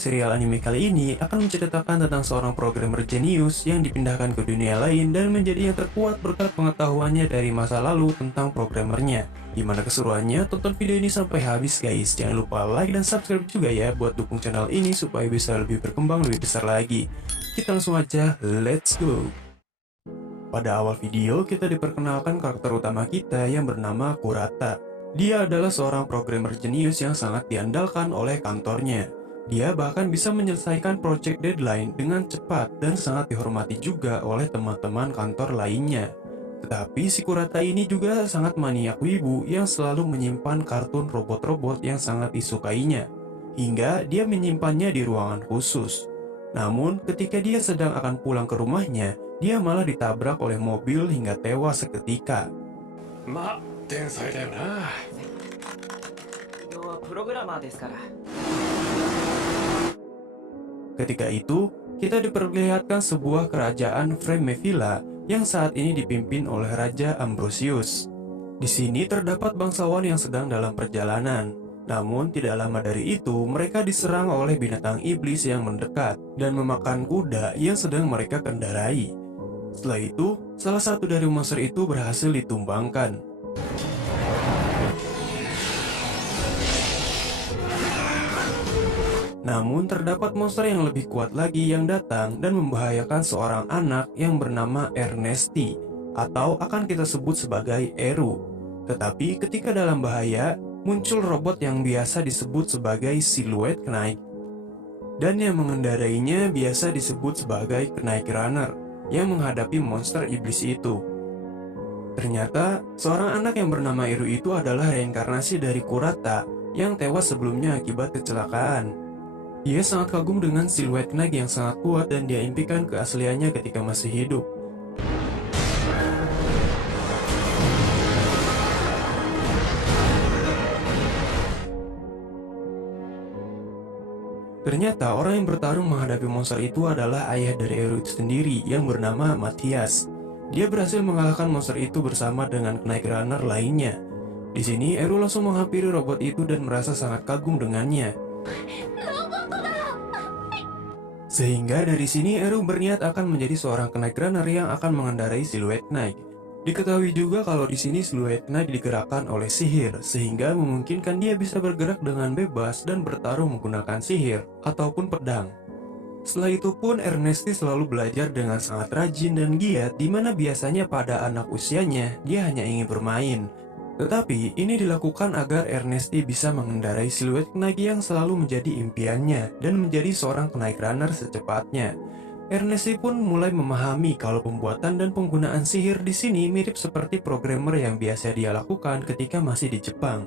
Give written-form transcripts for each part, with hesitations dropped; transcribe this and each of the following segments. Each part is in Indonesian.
Serial anime kali ini akan menceritakan tentang seorang programmer jenius yang dipindahkan ke dunia lain dan menjadi yang terkuat berkat pengetahuannya dari masa lalu tentang programmernya. Gimana keseruannya? Tonton video ini sampai habis guys. Jangan lupa like dan subscribe juga ya buat dukung channel ini supaya bisa lebih berkembang lebih besar lagi. Kita langsung aja, let's go! Pada awal video, kita diperkenalkan karakter utama kita yang bernama Kurata. Dia adalah seorang programmer jenius yang sangat diandalkan oleh kantornya. Dia bahkan bisa menyelesaikan project deadline dengan cepat dan sangat dihormati juga oleh teman-teman kantor lainnya. Tetapi si Kurata ini juga sangat maniak wibu yang selalu menyimpan kartun robot-robot yang sangat disukainya. Hingga dia menyimpannya di ruangan khusus. Namun ketika dia sedang akan pulang ke rumahnya, dia malah ditabrak oleh mobil hingga tewas seketika. 天才だよな。今日はプログラマーですから。 Ketika itu, kita diperlihatkan sebuah kerajaan Fremevilla yang saat ini dipimpin oleh Raja Ambrosius. Di sini terdapat bangsawan yang sedang dalam perjalanan. Namun tidak lama dari itu, mereka diserang oleh binatang iblis yang mendekat dan memakan kuda yang sedang mereka kendarai. Setelah itu, salah satu dari monster itu berhasil ditumbangkan. Namun terdapat monster yang lebih kuat lagi yang datang dan membahayakan seorang anak yang bernama Ernesti, atau akan kita sebut sebagai Eru. Tetapi ketika dalam bahaya, muncul robot yang biasa disebut sebagai Silhouette Knight. Dan yang mengendarainya biasa disebut sebagai Knight Runner, yang menghadapi monster iblis itu. Ternyata, seorang anak yang bernama Eru itu adalah reinkarnasi dari Kurata yang tewas sebelumnya akibat kecelakaan. Ia sangat kagum dengan Silhouette Knight yang sangat kuat dan dia impikan keasliannya ketika masih hidup. Ternyata orang yang bertarung menghadapi monster itu adalah ayah dari Eru itu sendiri yang bernama Matthias. Dia berhasil mengalahkan monster itu bersama dengan Knight Runner lainnya. Di sini Eru langsung menghampiri robot itu dan merasa sangat kagum dengannya. Sehingga dari sini Eru berniat akan menjadi seorang Knight Runner yang akan mengendarai Silhouette Knight. Diketahui juga kalau di sini Silhouette Knight digerakkan oleh sihir, sehingga memungkinkan dia bisa bergerak dengan bebas dan bertarung menggunakan sihir ataupun pedang. Setelah itu pun Ernesti selalu belajar dengan sangat rajin dan giat, di mana biasanya pada anak usianya dia hanya ingin bermain. Tetapi ini dilakukan agar Ernesti bisa mengendarai Silhouette Knight yang selalu menjadi impiannya dan menjadi seorang Knight Runner secepatnya. Ernesti pun mulai memahami kalau pembuatan dan penggunaan sihir di sini mirip seperti programmer yang biasa dia lakukan ketika masih di Jepang.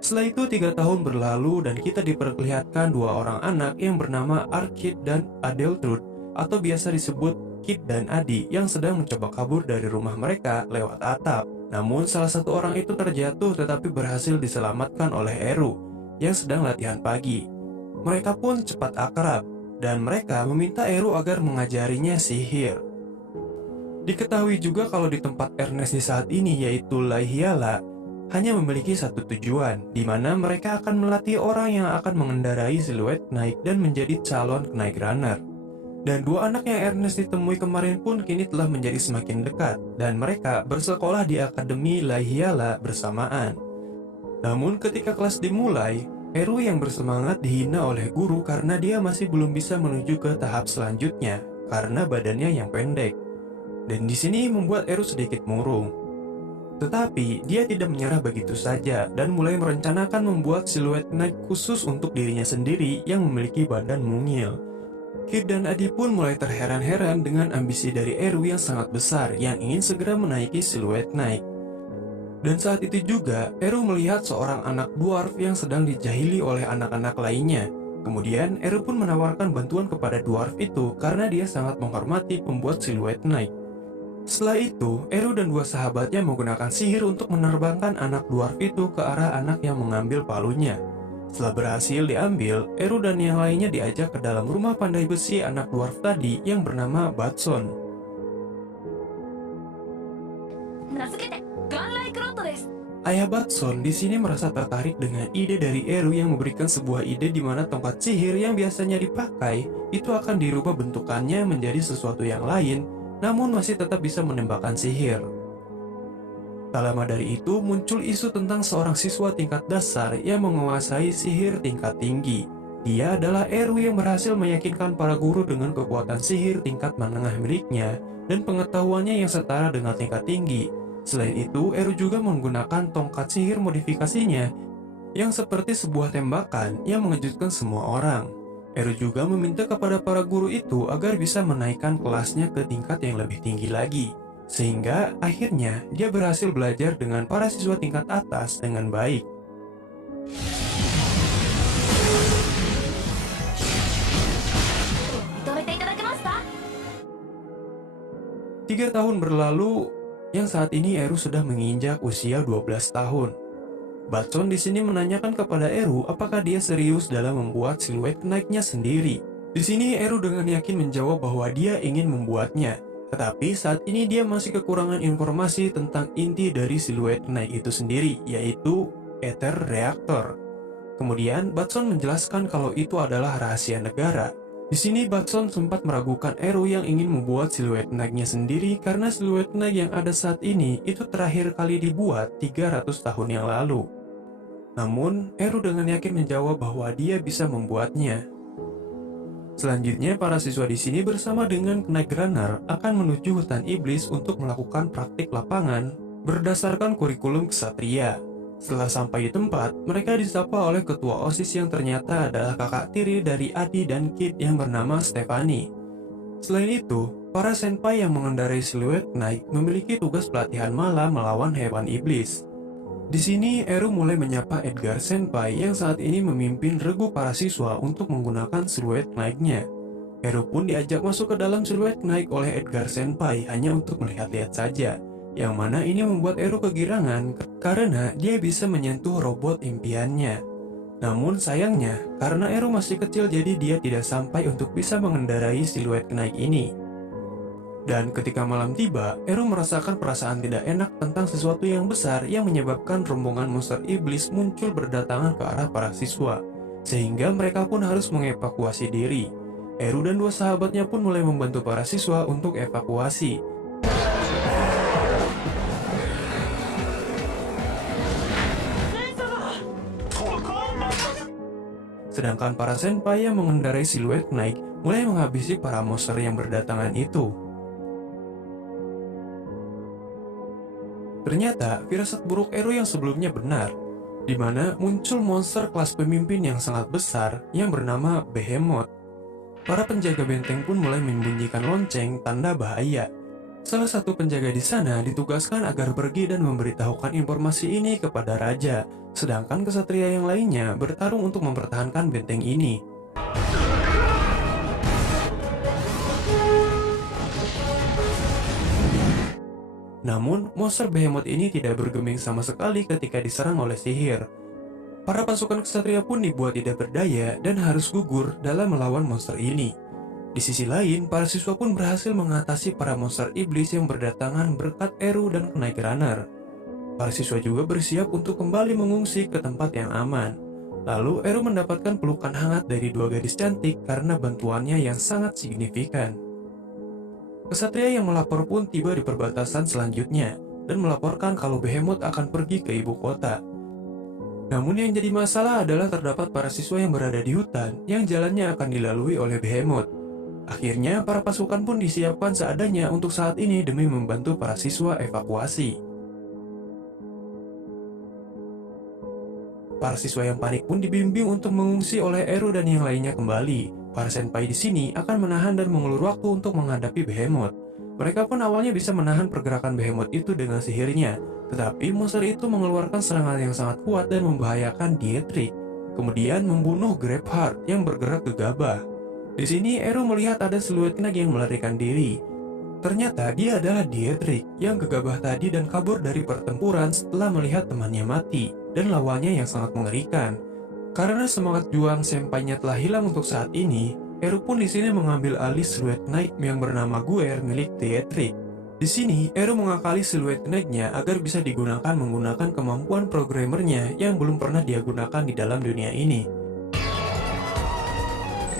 Setelah itu 3 tahun berlalu dan kita diperlihatkan dua orang anak yang bernama Arkid dan Adeltrud, atau biasa disebut Kid dan Adi, yang sedang mencoba kabur dari rumah mereka lewat atap. Namun salah satu orang itu terjatuh tetapi berhasil diselamatkan oleh Eru yang sedang latihan pagi. Mereka pun cepat akrab dan mereka meminta Eru agar mengajarinya sihir. Diketahui juga kalau di tempat Ernest di saat ini, yaitu Laihiala, hanya memiliki satu tujuan, di mana mereka akan melatih orang yang akan mengendarai Silhouette Knight dan menjadi calon Knight Runner. Dan dua anak yang Ernest ditemui kemarin pun kini telah menjadi semakin dekat, dan mereka bersekolah di Akademi Laihiala bersamaan. Namun ketika kelas dimulai, Eru yang bersemangat dihina oleh guru karena dia masih belum bisa menuju ke tahap selanjutnya karena badannya yang pendek. Dan di sini membuat Eru sedikit murung. Tetapi dia tidak menyerah begitu saja dan mulai merencanakan membuat Silhouette Knight khusus untuk dirinya sendiri yang memiliki badan mungil. Kid dan Adi pun mulai terheran-heran dengan ambisi dari Eru yang sangat besar yang ingin segera menaiki Silhouette Knight. Dan saat itu juga Eru melihat seorang anak dwarf yang sedang dijahili oleh anak-anak lainnya. Kemudian Eru pun menawarkan bantuan kepada dwarf itu karena dia sangat menghormati pembuat Silhouette Knight. Setelah itu, Eru dan dua sahabatnya menggunakan sihir untuk menerbangkan anak dwarf itu ke arah anak yang mengambil palunya. Setelah berhasil diambil, Eru dan yang lainnya diajak ke dalam rumah pandai besi anak dwarf tadi yang bernama Batson. Ayah Batson di sini merasa tertarik dengan ide dari Eru yang memberikan sebuah ide di mana tongkat sihir yang biasanya dipakai itu akan dirubah bentukannya menjadi sesuatu yang lain, namun masih tetap bisa menembakkan sihir. Tak lama dari itu muncul isu tentang seorang siswa tingkat dasar yang menguasai sihir tingkat tinggi. Dia adalah Eru yang berhasil meyakinkan para guru dengan kekuatan sihir tingkat menengah miliknya dan pengetahuannya yang setara dengan tingkat tinggi. Selain itu, Eru juga menggunakan tongkat sihir modifikasinya yang seperti sebuah tembakan yang mengejutkan semua orang. Eru juga meminta kepada para guru itu agar bisa menaikkan kelasnya ke tingkat yang lebih tinggi lagi. Sehingga akhirnya dia berhasil belajar dengan para siswa tingkat atas dengan baik. Tiga tahun berlalu, yang saat ini Eru sudah menginjak usia 12 tahun. Batson di sini menanyakan kepada Eru apakah dia serius dalam membuat siluet Knight-nya sendiri. Di sini Eru dengan yakin menjawab bahwa dia ingin membuatnya. Tetapi saat ini dia masih kekurangan informasi tentang inti dari siluet Knight itu sendiri, yaitu Ether Reactor. Kemudian Batson menjelaskan kalau itu adalah rahasia negara. Di sini Batson sempat meragukan Eru yang ingin membuat siluet Knight-nya sendiri karena siluet Knight yang ada saat ini itu terakhir kali dibuat 300 tahun yang lalu. Namun, Eru dengan yakin menjawab bahwa dia bisa membuatnya. Selanjutnya, para siswa di sini bersama dengan Knight Runner akan menuju hutan iblis untuk melakukan praktik lapangan berdasarkan kurikulum ksatria. Setelah sampai di tempat, mereka disapa oleh ketua OSIS yang ternyata adalah kakak tiri dari Adi dan Kid yang bernama Stephanie. Selain itu, para senpai yang mengendarai siluet Knight memiliki tugas pelatihan malam melawan hewan iblis. Di sini, Eru mulai menyapa Edgar Senpai yang saat ini memimpin regu para siswa untuk menggunakan siluet Knight-nya. Eru pun diajak masuk ke dalam siluet Knight oleh Edgar Senpai hanya untuk melihat-lihat saja. Yang mana ini membuat Eru kegirangan karena dia bisa menyentuh robot impiannya. Namun sayangnya, karena Eru masih kecil jadi dia tidak sampai untuk bisa mengendarai siluet Knight ini. Dan ketika malam tiba, Eru merasakan perasaan tidak enak tentang sesuatu yang besar yang menyebabkan rombongan monster iblis muncul berdatangan ke arah para siswa. Sehingga mereka pun harus mengevakuasi diri. Eru dan dua sahabatnya pun mulai membantu para siswa untuk evakuasi. Sedangkan para senpai yang mengendarai siluet Knight mulai menghabisi para monster yang berdatangan itu. Ternyata firasat buruk Eru yang sebelumnya benar, di mana muncul monster kelas pemimpin yang sangat besar yang bernama Behemoth. Para penjaga benteng pun mulai membunyikan lonceng tanda bahaya. Salah satu penjaga di sana ditugaskan agar pergi dan memberitahukan informasi ini kepada raja, sedangkan kesatria yang lainnya bertarung untuk mempertahankan benteng ini. Namun, monster Behemoth ini tidak bergeming sama sekali ketika diserang oleh sihir. Para pasukan kesatria pun dibuat tidak berdaya dan harus gugur dalam melawan monster ini. Di sisi lain, para siswa pun berhasil mengatasi para monster iblis yang berdatangan berkat Eru dan Knight Runner. Para siswa juga bersiap untuk kembali mengungsi ke tempat yang aman. Lalu Eru mendapatkan pelukan hangat dari dua gadis cantik karena bantuannya yang sangat signifikan. Kesatria yang melapor pun tiba di perbatasan selanjutnya dan melaporkan kalau Behemoth akan pergi ke ibu kota. Namun yang jadi masalah adalah terdapat para siswa yang berada di hutan yang jalannya akan dilalui oleh Behemoth. Akhirnya para pasukan pun disiapkan seadanya untuk saat ini demi membantu para siswa evakuasi. Para siswa yang panik pun dibimbing untuk mengungsi oleh Eru dan yang lainnya kembali. Para senpai di sini akan menahan dan mengulur waktu untuk menghadapi Behemoth. Mereka pun awalnya bisa menahan pergerakan Behemoth itu dengan sihirnya, tetapi monster itu mengeluarkan serangan yang sangat kuat dan membahayakan Dietrich, kemudian membunuh Graveheart yang bergerak gegabah. Di sini Eru melihat ada siluet Knight yang melarikan diri. Ternyata dia adalah Dietrich yang gegabah tadi dan kabur dari pertempuran setelah melihat temannya mati dan lawannya yang sangat mengerikan. Karena semangat juang sempainya telah hilang untuk saat ini, Eru pun di sini mengambil alih siluet Knight yang bernama Guer milik Dietrich. Di sini, Eru mengakali siluet Knight-nya agar bisa digunakan menggunakan kemampuan programmernya yang belum pernah dia gunakan di dalam dunia ini.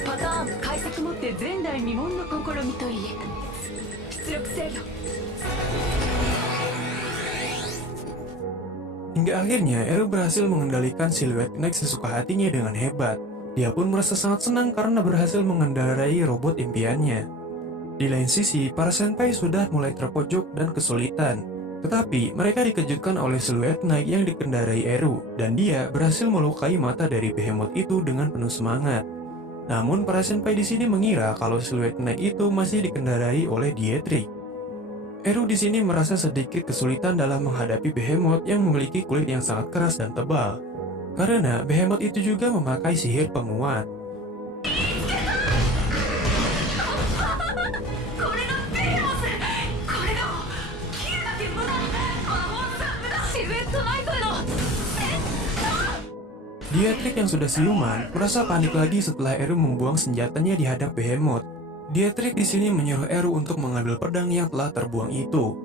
パターン解析もって前代未聞の試みといえ出力制御 Hingga akhirnya, Eru berhasil mengendalikan siluet Knight sesuka hatinya dengan hebat. Dia pun merasa sangat senang karena berhasil mengendarai robot impiannya. Di lain sisi, para senpai sudah mulai terpojok dan kesulitan. Tetapi, mereka dikejutkan oleh siluet Knight yang dikendarai Eru, dan dia berhasil melukai mata dari Behemoth itu dengan penuh semangat. Namun, para senpai di sini mengira kalau siluet Knight itu masih dikendarai oleh Dietrich. Eru di sini merasa sedikit kesulitan dalam menghadapi Behemoth yang memiliki kulit yang sangat keras dan tebal. Karena Behemoth itu juga memakai sihir penguat. これがベーモスこれが切るだけ無駄魔法さ無駄シルエットナイトへの Dietrich yang sudah siluman merasa panik lagi setelah Eru membuang senjatanya di hadap Behemoth. Dietrich di sini menyuruh Eru untuk mengambil pedang yang telah terbuang itu.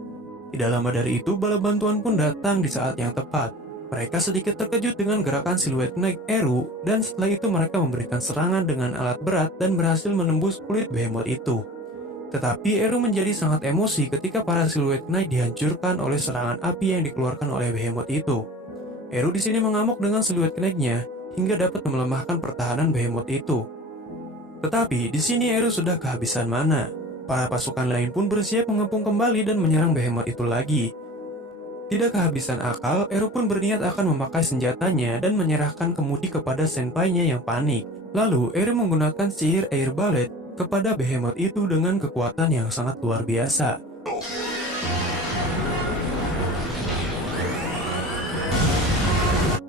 Tidak lama dari itu, bala bantuan pun datang di saat yang tepat. Mereka sedikit terkejut dengan gerakan siluet Knight Eru, dan setelah itu mereka memberikan serangan dengan alat berat dan berhasil menembus kulit Behemoth itu. Tetapi Eru menjadi sangat emosi ketika para siluet Knight dihancurkan oleh serangan api yang dikeluarkan oleh Behemoth itu. Eru di sini mengamuk dengan siluet Knight-nya hingga dapat melemahkan pertahanan Behemoth itu. Tetapi di sini Eru sudah kehabisan mana. Para pasukan lain pun bersiap mengepung kembali dan menyerang Behemoth itu lagi. Tidak kehabisan akal, Eru pun berniat akan memakai senjatanya dan menyerahkan kemudi kepada senpainya yang panik. Lalu Eru menggunakan sihir air ballet kepada Behemoth itu dengan kekuatan yang sangat luar biasa.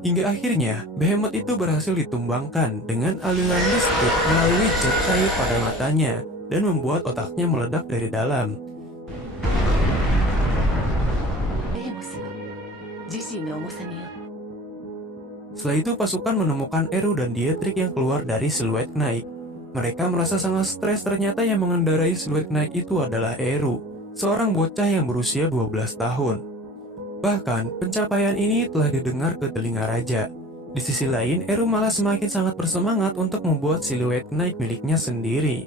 Hingga akhirnya, Behemoth itu berhasil ditumbangkan dengan aliran listrik melalui jet cair pada matanya dan membuat otaknya meledak dari dalam. ベーモスは自身の重さによって Setelah itu pasukan menemukan Eru dan Dietrich yang keluar dari siluet Knight. Mereka merasa sangat stres, ternyata yang mengendarai siluet Knight itu adalah Eru, seorang bocah yang berusia 12 tahun. Bahkan, pencapaian ini telah didengar ke telinga raja. Di sisi lain, Eru malah semakin sangat bersemangat untuk membuat siluet Knight miliknya sendiri.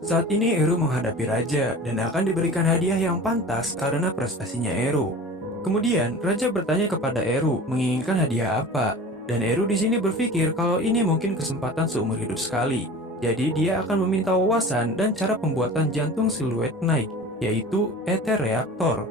Saat ini Eru menghadapi raja dan akan diberikan hadiah yang pantas karena prestasinya Eru. Kemudian, raja bertanya kepada Eru menginginkan hadiah apa, dan Eru di sini berpikir kalau ini mungkin kesempatan seumur hidup sekali. Jadi dia akan meminta wawasan dan cara pembuatan jantung siluet Knight, yaitu ether reaktor.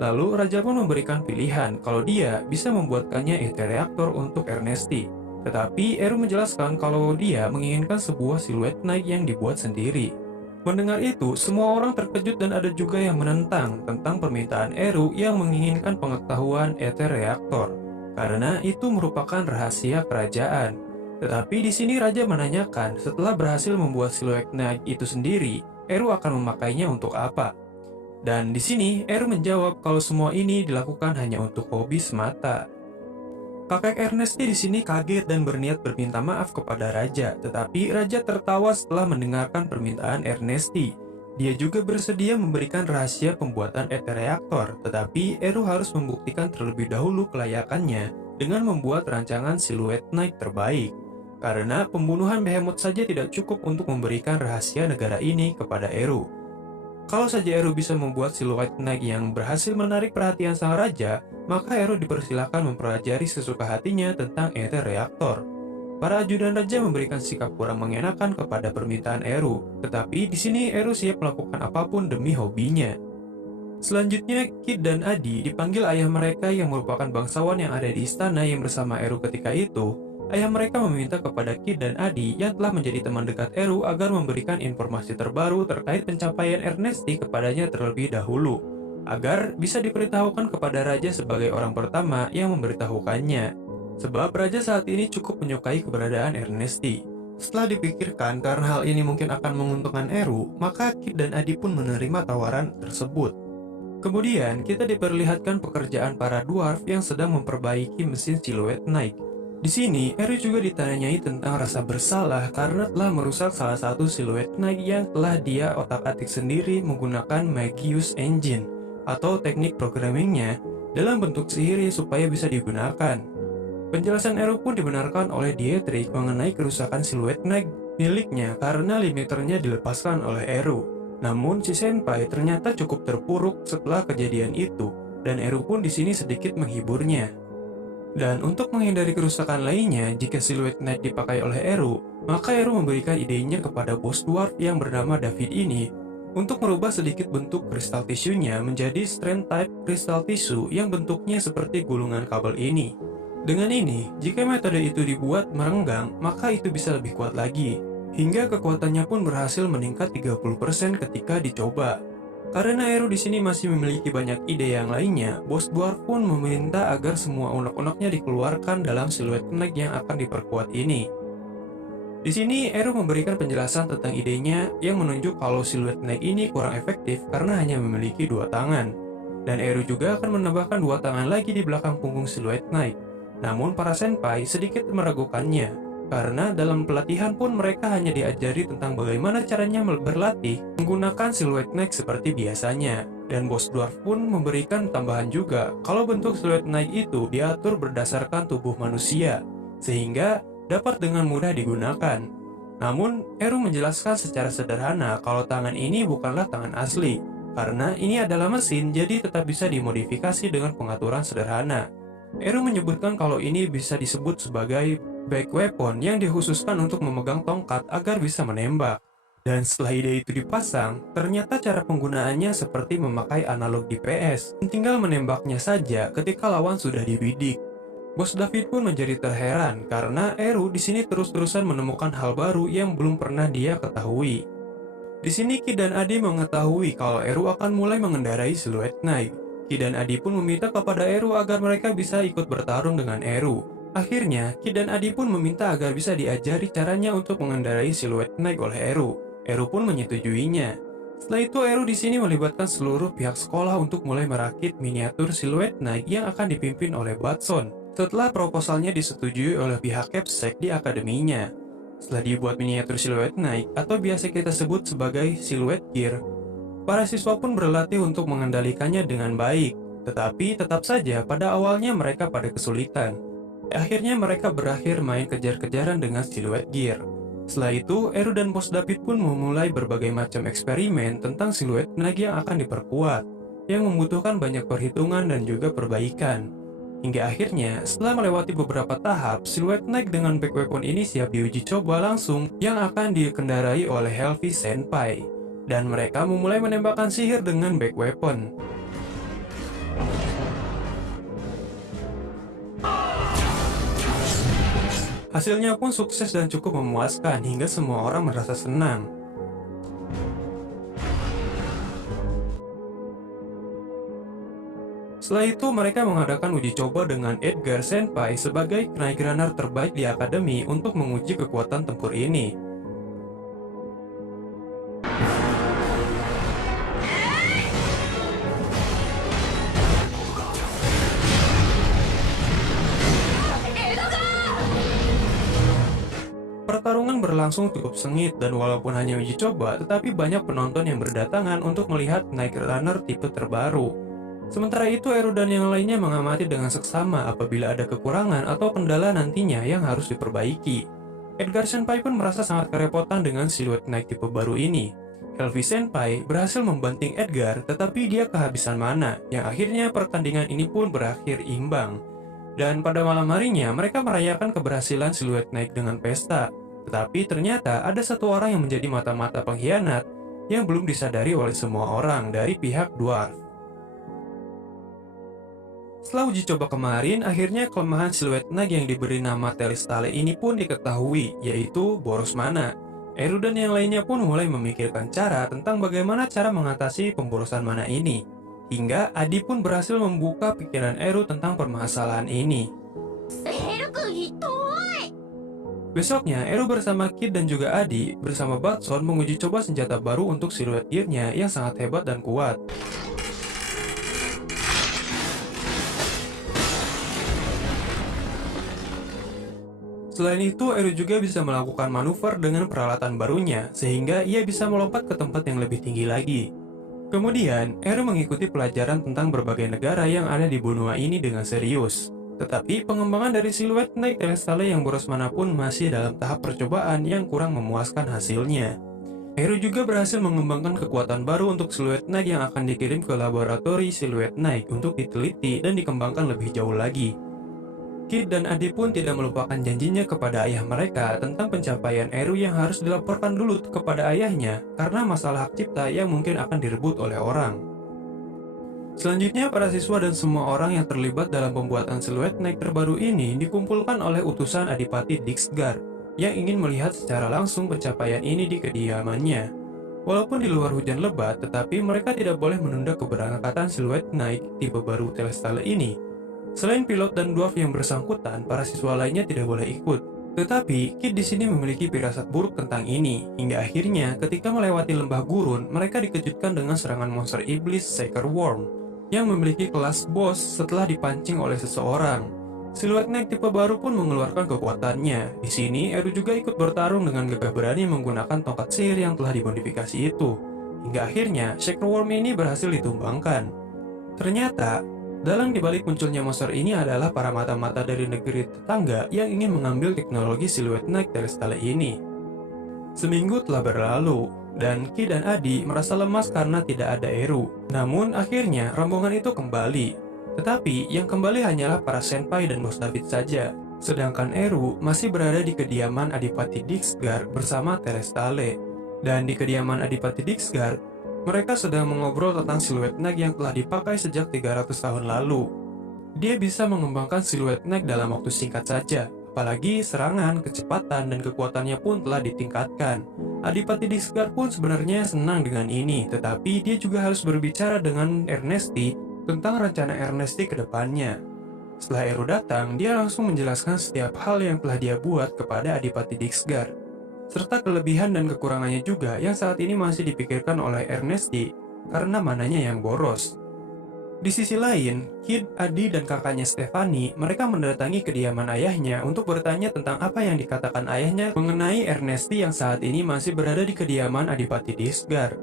Lalu raja pun memberikan pilihan kalau dia bisa membuatkannya ether reaktor untuk Ernesti. Tetapi Eru menjelaskan kalau dia menginginkan sebuah siluet Knight yang dibuat sendiri. Mendengar itu, semua orang terkejut dan ada juga yang menentang tentang permintaan Eru yang menginginkan pengetahuan ether reaktor, karena itu merupakan rahasia kerajaan. Tetapi di sini raja menanyakan setelah berhasil membuat siluet Knight itu sendiri, Eru akan memakainya untuk apa? Dan di sini Eru menjawab kalau semua ini dilakukan hanya untuk hobi semata. Kakek Ernesti di sini kaget dan berniat berminta maaf kepada raja, tetapi raja tertawa setelah mendengarkan permintaan Ernesti. Dia juga bersedia memberikan rahasia pembuatan ether reaktor, tetapi Eru harus membuktikan terlebih dahulu kelayakannya dengan membuat rancangan siluet Knight terbaik. Karena pembunuhan Behemoth saja tidak cukup untuk memberikan rahasia negara ini kepada Eru. Kalau saja Eru bisa membuat siluet Knight yang berhasil menarik perhatian sang raja, maka Eru dipersilakan mempelajari sesuka hatinya tentang ether reaktor. Para ajudan raja memberikan sikap kurang mengenakan kepada permintaan Eru, tetapi di sini Eru siap melakukan apapun demi hobinya. Selanjutnya, Kid dan Adi dipanggil ayah mereka yang merupakan bangsawan yang ada di istana yang bersama Eru ketika itu. Ayah mereka meminta kepada Kid dan Adi yang telah menjadi teman dekat Eru agar memberikan informasi terbaru terkait pencapaian Ernesti kepadanya terlebih dahulu, agar bisa diberitahukan kepada raja sebagai orang pertama yang memberitahukannya. Sebab raja saat ini cukup menyukai keberadaan Ernesti. Setelah dipikirkan karena hal ini mungkin akan menguntungkan Eru, maka Kid dan Adi pun menerima tawaran tersebut. Kemudian kita diperlihatkan pekerjaan para dwarf yang sedang memperbaiki mesin siluet Knight. Di sini, Eru juga ditanyai tentang rasa bersalah karena telah merusak salah satu siluet Knight yang telah dia otak-atik sendiri menggunakan Magius Engine atau teknik programmingnya dalam bentuk sihir supaya bisa digunakan. Penjelasan Eru pun dibenarkan oleh Dietrich mengenai kerusakan siluet Knight miliknya karena limiternya dilepaskan oleh Eru. Namun si Senpai ternyata cukup terpuruk setelah kejadian itu, dan Eru pun di sini sedikit menghiburnya. Dan untuk menghindari kerusakan lainnya, jika siluet Knight dipakai oleh Eru, maka Eru memberikan idenya kepada bos dwarf yang bernama David ini untuk merubah sedikit bentuk kristal tisunya menjadi strand type kristal tisu yang bentuknya seperti gulungan kabel ini. Dengan ini, jika metode itu dibuat merenggang, maka itu bisa lebih kuat lagi, hingga kekuatannya pun berhasil meningkat 30% ketika dicoba. Karena Eru di sini masih memiliki banyak ide yang lainnya, bos dwarf pun meminta agar semua unek-uneknya dikeluarkan dalam siluet Knight yang akan diperkuat ini. Di sini Eru memberikan penjelasan tentang idenya yang menunjuk kalau siluet Knight ini kurang efektif karena hanya memiliki 2 tangan. Dan Eru juga akan menambahkan 2 tangan lagi di belakang punggung siluet Knight. Namun para senpai sedikit meragukannya, karena dalam pelatihan pun mereka hanya diajari tentang bagaimana caranya berlatih menggunakan siluet Knight seperti biasanya. Dan bos dwarf pun memberikan tambahan juga kalau bentuk siluet Knight itu diatur berdasarkan tubuh manusia, sehingga dapat dengan mudah digunakan. Namun, Eru menjelaskan secara sederhana kalau tangan ini bukanlah tangan asli, karena ini adalah mesin jadi tetap bisa dimodifikasi dengan pengaturan sederhana. Eru menyebutkan kalau ini bisa disebut sebagai back weapon yang dikhususkan untuk memegang tongkat agar bisa menembak. Dan setelah ide itu dipasang, ternyata cara penggunaannya seperti memakai analog di PS, tinggal menembaknya saja ketika lawan sudah dibidik. Bos David pun menjadi terheran karena Eru di sini terus-terusan menemukan hal baru yang belum pernah dia ketahui. Di sini Ki dan Adi mengetahui kalau Eru akan mulai mengendarai siluet Knight. Ki dan Adi pun meminta kepada Eru agar mereka bisa ikut bertarung dengan Eru. Akhirnya, Ki dan Adi pun meminta agar bisa diajari caranya untuk mengendarai siluet Knight oleh Eru. Eru pun menyetujuinya. Setelah itu, Eru di sini melibatkan seluruh pihak sekolah untuk mulai merakit miniatur siluet Knight yang akan dipimpin oleh Batson. Setelah proposalnya disetujui oleh pihak Capsec di akademinya. Setelah dibuat miniatur siluet Knight atau biasa kita sebut sebagai siluet gear, para siswa pun berlatih untuk mengendalikannya dengan baik, tetapi tetap saja pada awalnya mereka pada kesulitan. Akhirnya mereka berakhir main kejar-kejaran dengan siluet gear. Setelah itu, Eru dan bos David pun memulai berbagai macam eksperimen tentang siluet Knight yang akan diperkuat, yang membutuhkan banyak perhitungan dan juga perbaikan. Hingga akhirnya, setelah melewati beberapa tahap, siluet Knight dengan back weapon ini siap diuji coba langsung yang akan dikendarai oleh Helvi Senpai. Dan mereka memulai menembakkan sihir dengan back weapon. Hasilnya pun sukses dan cukup memuaskan hingga semua orang merasa senang. Setelah itu mereka mengadakan uji coba dengan Edgar Senpai sebagai Knight Runner terbaik di akademi untuk menguji kekuatan tempur ini. Pertarungan berlangsung cukup sengit dan walaupun hanya uji coba, tetapi banyak penonton yang berdatangan untuk melihat Knight Runner tipe terbaru. Sementara itu, Eru dan yang lainnya mengamati dengan seksama apabila ada kekurangan atau kendala nantinya yang harus diperbaiki. Edgar Senpai pun merasa sangat kerepotan dengan siluet Knight tipe baru ini. Helvi Senpai berhasil membanting Edgar, tetapi dia kehabisan mana, yang akhirnya pertandingan ini pun berakhir imbang. Dan pada malam harinya, mereka merayakan keberhasilan siluet Knight dengan pesta. Tetapi ternyata ada satu orang yang menjadi mata-mata pengkhianat yang belum disadari oleh semua orang dari pihak dwarf. Setelah uji coba kemarin, akhirnya kelemahan siluet Knight yang diberi nama Telistale ini pun diketahui, yaitu boros mana. Eru dan yang lainnya pun mulai memikirkan cara tentang bagaimana cara mengatasi pemborosan mana ini. Hingga Adi pun berhasil membuka pikiran Eru tentang permasalahan ini. Besoknya, Eru bersama Kid dan juga Adi bersama Batson menguji coba senjata baru untuk siluet gear-nya yang sangat hebat dan kuat. Selain itu, Eru juga bisa melakukan manuver dengan peralatan barunya, sehingga ia bisa melompat ke tempat yang lebih tinggi lagi. Kemudian, Eru mengikuti pelajaran tentang berbagai negara yang ada di benua ini dengan serius. Tetapi, pengembangan dari siluet Knight Celestiale yang boros manapun masih dalam tahap percobaan yang kurang memuaskan hasilnya. Eru juga berhasil mengembangkan kekuatan baru untuk siluet Knight yang akan dikirim ke laboratori siluet Knight untuk diteliti dan dikembangkan lebih jauh lagi. Kid dan Adi pun tidak melupakan janjinya kepada ayah mereka tentang pencapaian Eru yang harus dilaporkan dulu kepada ayahnya karena masalah hak cipta yang mungkin akan direbut oleh orang. Selanjutnya, para siswa dan semua orang yang terlibat dalam pembuatan siluet Knight terbaru ini dikumpulkan oleh utusan Adipati Dixgar yang ingin melihat secara langsung pencapaian ini di kediamannya. Walaupun di luar hujan lebat, tetapi mereka tidak boleh menunda keberangkatan siluet Knight tipe baru Celestiale ini. Selain pilot dan dwarf yang bersangkutan, para siswa lainnya tidak boleh ikut. Tetapi, Kid di sini memiliki firasat buruk tentang ini, hingga akhirnya ketika melewati lembah gurun, mereka dikejutkan dengan serangan monster iblis Shaker Worm, yang memiliki kelas boss setelah dipancing oleh seseorang. Siluet Knight tipe baru pun mengeluarkan kekuatannya. Di sini, Eru juga ikut bertarung dengan gagah berani menggunakan tongkat sihir yang telah dimodifikasi itu. Hingga akhirnya, Shaker Worm ini berhasil ditumbangkan. Ternyata, dalang dibalik munculnya monster ini adalah para mata-mata dari negeri tetangga yang ingin mengambil teknologi siluet Knight Celestiale ini. Seminggu telah berlalu, dan Ki dan Adi merasa lemas karena tidak ada Eru. Namun akhirnya rombongan itu kembali. Tetapi yang kembali hanyalah para senpai dan bos David saja. Sedangkan Eru masih berada di kediaman Adipati Dixgar bersama Celestiale. Dan di kediaman Adipati Dixgar, mereka sedang mengobrol tentang siluet Knight yang telah dipakai sejak 300 tahun lalu. Dia bisa mengembangkan siluet Knight dalam waktu singkat saja, apalagi serangan, kecepatan, dan kekuatannya pun telah ditingkatkan. Adipati Dixgar pun sebenarnya senang dengan ini, tetapi dia juga harus berbicara dengan Ernesti tentang rencana Ernesti ke depannya. Setelah Eru datang, dia langsung menjelaskan setiap hal yang telah dia buat kepada Adipati Dixgar, serta kelebihan dan kekurangannya juga yang saat ini masih dipikirkan oleh Ernesti karena mananya yang boros. Di sisi lain, Kid, Adi, dan kakaknya Stefani, mereka mendatangi kediaman ayahnya untuk bertanya tentang apa yang dikatakan ayahnya mengenai Ernesti yang saat ini masih berada di kediaman Adipati Dixgar.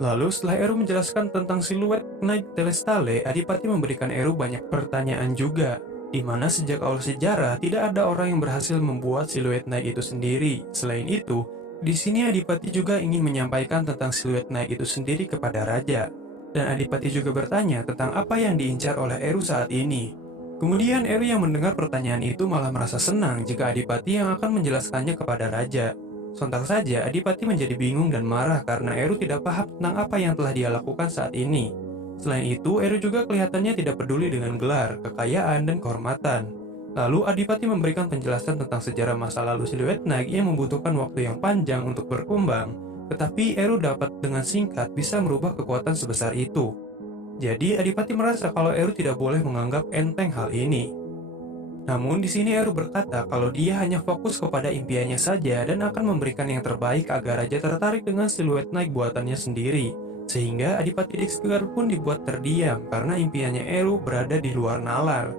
Lalu setelah Eru menjelaskan tentang siluet Knight Celestiale, Adipati memberikan Eru banyak pertanyaan juga, di mana sejak awal sejarah tidak ada orang yang berhasil membuat siluet Knight itu sendiri. Selain itu, di sini Adipati juga ingin menyampaikan tentang siluet Knight itu sendiri kepada raja. Dan Adipati juga bertanya tentang apa yang diincar oleh Eru saat ini. Kemudian Eru yang mendengar pertanyaan itu malah merasa senang jika Adipati yang akan menjelaskannya kepada raja. Sontak saja Adipati menjadi bingung dan marah karena Eru tidak paham tentang apa yang telah dia lakukan saat ini. Selain itu, Eru juga kelihatannya tidak peduli dengan gelar, kekayaan, dan kehormatan. Lalu Adipati memberikan penjelasan tentang sejarah masa lalu siluet Knight yang membutuhkan waktu yang panjang untuk berkembang. Tetapi Eru dapat dengan singkat bisa merubah kekuatan sebesar itu. Jadi Adipati merasa kalau Eru tidak boleh menganggap enteng hal ini. Namun di sini Eru berkata kalau dia hanya fokus kepada impiannya saja dan akan memberikan yang terbaik agar raja tertarik dengan siluet Knight buatannya sendiri. Sehingga Adipati Dixgar pun dibuat terdiam karena impiannya Eru berada di luar nalar.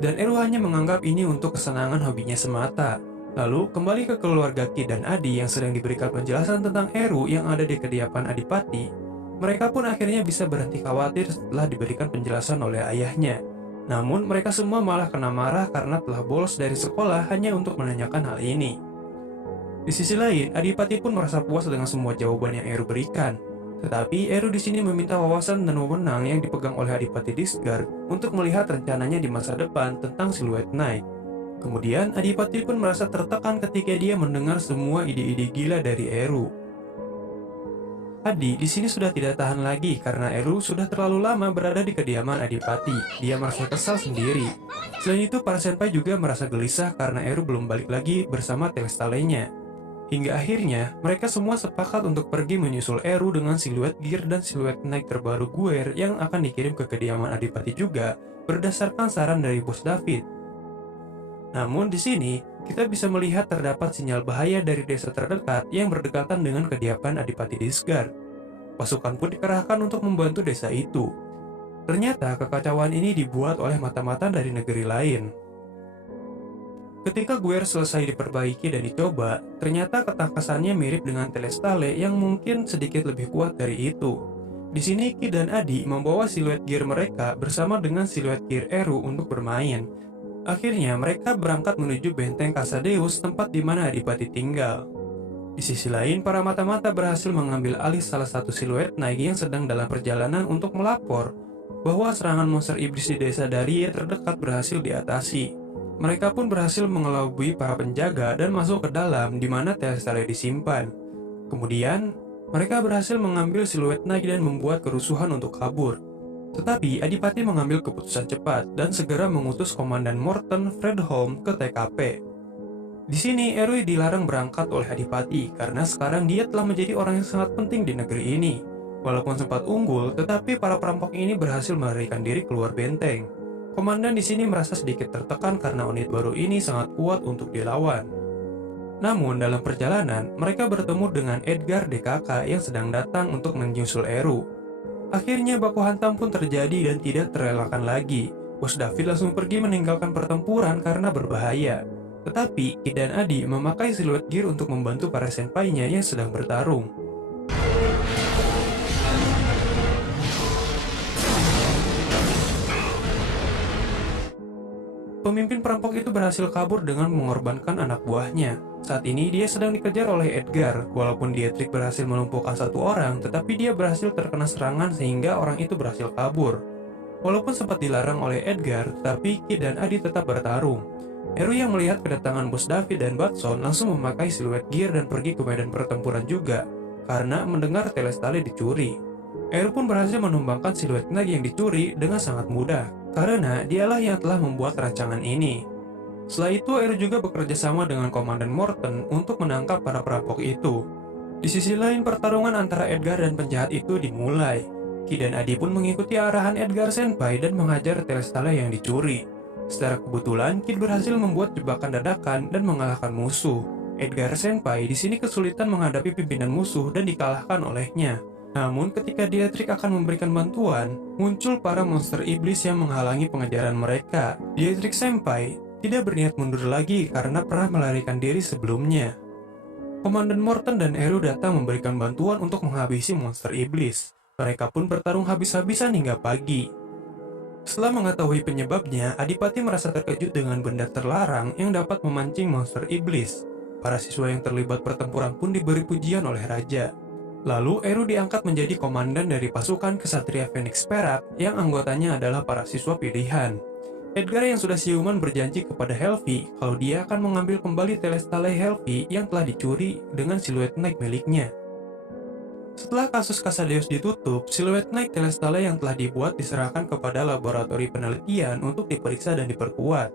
Dan Eru hanya menganggap ini untuk kesenangan hobinya semata. Lalu kembali ke keluarga Ki dan Adi yang sedang diberikan penjelasan tentang Eru yang ada di kediaman Adipati. Mereka pun akhirnya bisa berhenti khawatir setelah diberikan penjelasan oleh ayahnya. Namun mereka semua malah kena marah karena telah bolos dari sekolah hanya untuk menanyakan hal ini. Di sisi lain, Adipati pun merasa puas dengan semua jawaban yang Eru berikan. Tetapi Eru di sini meminta wawasan dan wewenang yang dipegang oleh Adipati Dixgar untuk melihat rencananya di masa depan tentang siluet Knight. Kemudian Adipati pun merasa tertekan ketika dia mendengar semua ide-ide gila dari Eru. Adi di sini sudah tidak tahan lagi karena Eru sudah terlalu lama berada di kediaman Adipati. Dia merasa kesal sendiri. Selain itu, para senpai juga merasa gelisah karena Eru belum balik lagi bersama Celestiale-nya. Hingga akhirnya, mereka semua sepakat untuk pergi menyusul Eru dengan siluet gear dan siluet Knight terbaru Guer yang akan dikirim ke kediaman Adipati juga berdasarkan saran dari bos David. Namun di sini, kita bisa melihat terdapat sinyal bahaya dari desa terdekat yang berdekatan dengan kediaman Adipati Dixgar. Pasukan pun dikerahkan untuk membantu desa itu. Ternyata kekacauan ini dibuat oleh mata-mata dari negeri lain. Ketika gear selesai diperbaiki dan dicoba, ternyata ketangkasannya mirip dengan Telestale yang mungkin sedikit lebih kuat dari itu. Di sini Kid dan Adi membawa siluet gear mereka bersama dengan siluet gear Eru untuk bermain. Akhirnya mereka berangkat menuju benteng Casadeus, tempat di mana Adipati tinggal. Di sisi lain, para mata-mata berhasil mengambil alih salah satu siluet Knight yang sedang dalam perjalanan untuk melapor bahwa serangan monster iblis di desa Daria terdekat berhasil diatasi. Mereka pun berhasil mengelabui para penjaga dan masuk ke dalam di mana Telestale disimpan. Kemudian, mereka berhasil mengambil siluet Knight dan membuat kerusuhan untuk kabur. Tetapi Adipati mengambil keputusan cepat dan segera mengutus Komandan Morton Fredholm ke TKP. Di sini Eru dilarang berangkat oleh Adipati karena sekarang dia telah menjadi orang yang sangat penting di negeri ini. Walaupun sempat unggul, tetapi para perampok ini berhasil melarikan diri keluar benteng. Komandan di sini merasa sedikit tertekan karena unit baru ini sangat kuat untuk dilawan. Namun dalam perjalanan, mereka bertemu dengan Edgar DKK yang sedang datang untuk menyusul Eru. Akhirnya baku hantam pun terjadi dan tidak terelakkan lagi. Bos David langsung pergi meninggalkan pertempuran karena berbahaya. Tetapi Kid dan Adi memakai siluet gear untuk membantu para senpainya yang sedang bertarung. Pemimpin perampok itu berhasil kabur dengan mengorbankan anak buahnya. Saat ini dia sedang dikejar oleh Edgar. Walaupun Dietrich berhasil melumpuhkan satu orang, tetapi dia berhasil terkena serangan sehingga orang itu berhasil kabur. Walaupun sempat dilarang oleh Edgar, tetapi Kid dan Adi tetap bertarung. Eru yang melihat kedatangan Bos David dan Batson langsung memakai siluet gear dan pergi ke medan pertempuran juga, karena mendengar Telestale dicuri. Eru pun berhasil menumbangkan siluet Knight yang dicuri dengan sangat mudah, karena dialah yang telah membuat rancangan ini. Setelah itu, Eru juga bekerja sama dengan Komandan Morton untuk menangkap para perampok itu. Di sisi lain, pertarungan antara Edgar dan penjahat itu dimulai. Kid dan Adi pun mengikuti arahan Edgar Senpai dan menghajar Telestale yang dicuri. Secara kebetulan, Kid berhasil membuat jebakan dadakan dan mengalahkan musuh. Edgar Senpai di sini kesulitan menghadapi pimpinan musuh dan dikalahkan olehnya. Namun ketika Dietrich akan memberikan bantuan, muncul para monster iblis yang menghalangi pengejaran mereka. Dietrich Senpai tidak berniat mundur lagi karena pernah melarikan diri sebelumnya. Komandan Morton dan Eru datang memberikan bantuan untuk menghabisi monster iblis. Mereka pun bertarung habis-habisan hingga pagi. Setelah mengetahui penyebabnya, Adipati merasa terkejut dengan benda terlarang yang dapat memancing monster iblis. Para siswa yang terlibat pertempuran pun diberi pujian oleh raja. Lalu Eru diangkat menjadi komandan dari pasukan Kesatria Phoenix Perak yang anggotanya adalah para siswa pilihan. Edgar yang sudah siuman berjanji kepada Helvi kalau dia akan mengambil kembali Telestale Helvi yang telah dicuri dengan siluet Knight miliknya. Setelah kasus Casadeus ditutup, siluet Knight Telestale yang telah dibuat diserahkan kepada laboratori penelitian untuk diperiksa dan diperkuat.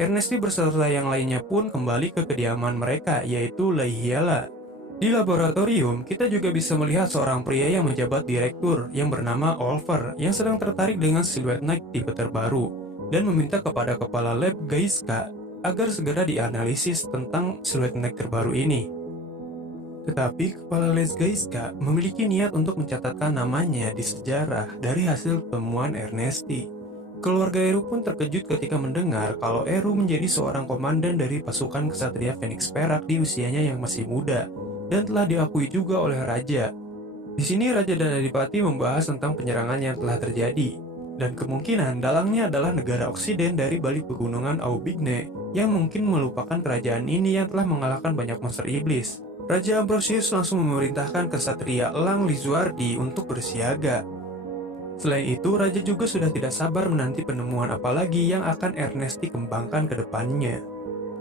Ernesti beserta yang lainnya pun kembali ke kediaman mereka, yaitu Laihiala. Di laboratorium, kita juga bisa melihat seorang pria yang menjabat direktur yang bernama Oliver yang sedang tertarik dengan siluet Knight tipe terbaru dan meminta kepada kepala lab Gaiska agar segera dianalisis tentang siluet Knight terbaru ini. Tetapi kepala lab Gaiska memiliki niat untuk mencatatkan namanya di sejarah dari hasil temuan Ernesti. Keluarga Eru pun terkejut ketika mendengar kalau Eru menjadi seorang komandan dari pasukan Kesatria Phoenix Perak di usianya yang masih muda dan telah diakui juga oleh raja. Di sini raja dan Adipati membahas tentang penyerangan yang telah terjadi dan kemungkinan dalangnya adalah negara Oksiden dari balik pegunungan Aubigne yang mungkin melupakan kerajaan ini yang telah mengalahkan banyak monster iblis. Raja Ambrosius langsung memerintahkan kesatria Elang Lizuardi untuk bersiaga. Selain itu, raja juga sudah tidak sabar menanti penemuan apalagi yang akan Ernesti kembangkan ke depannya.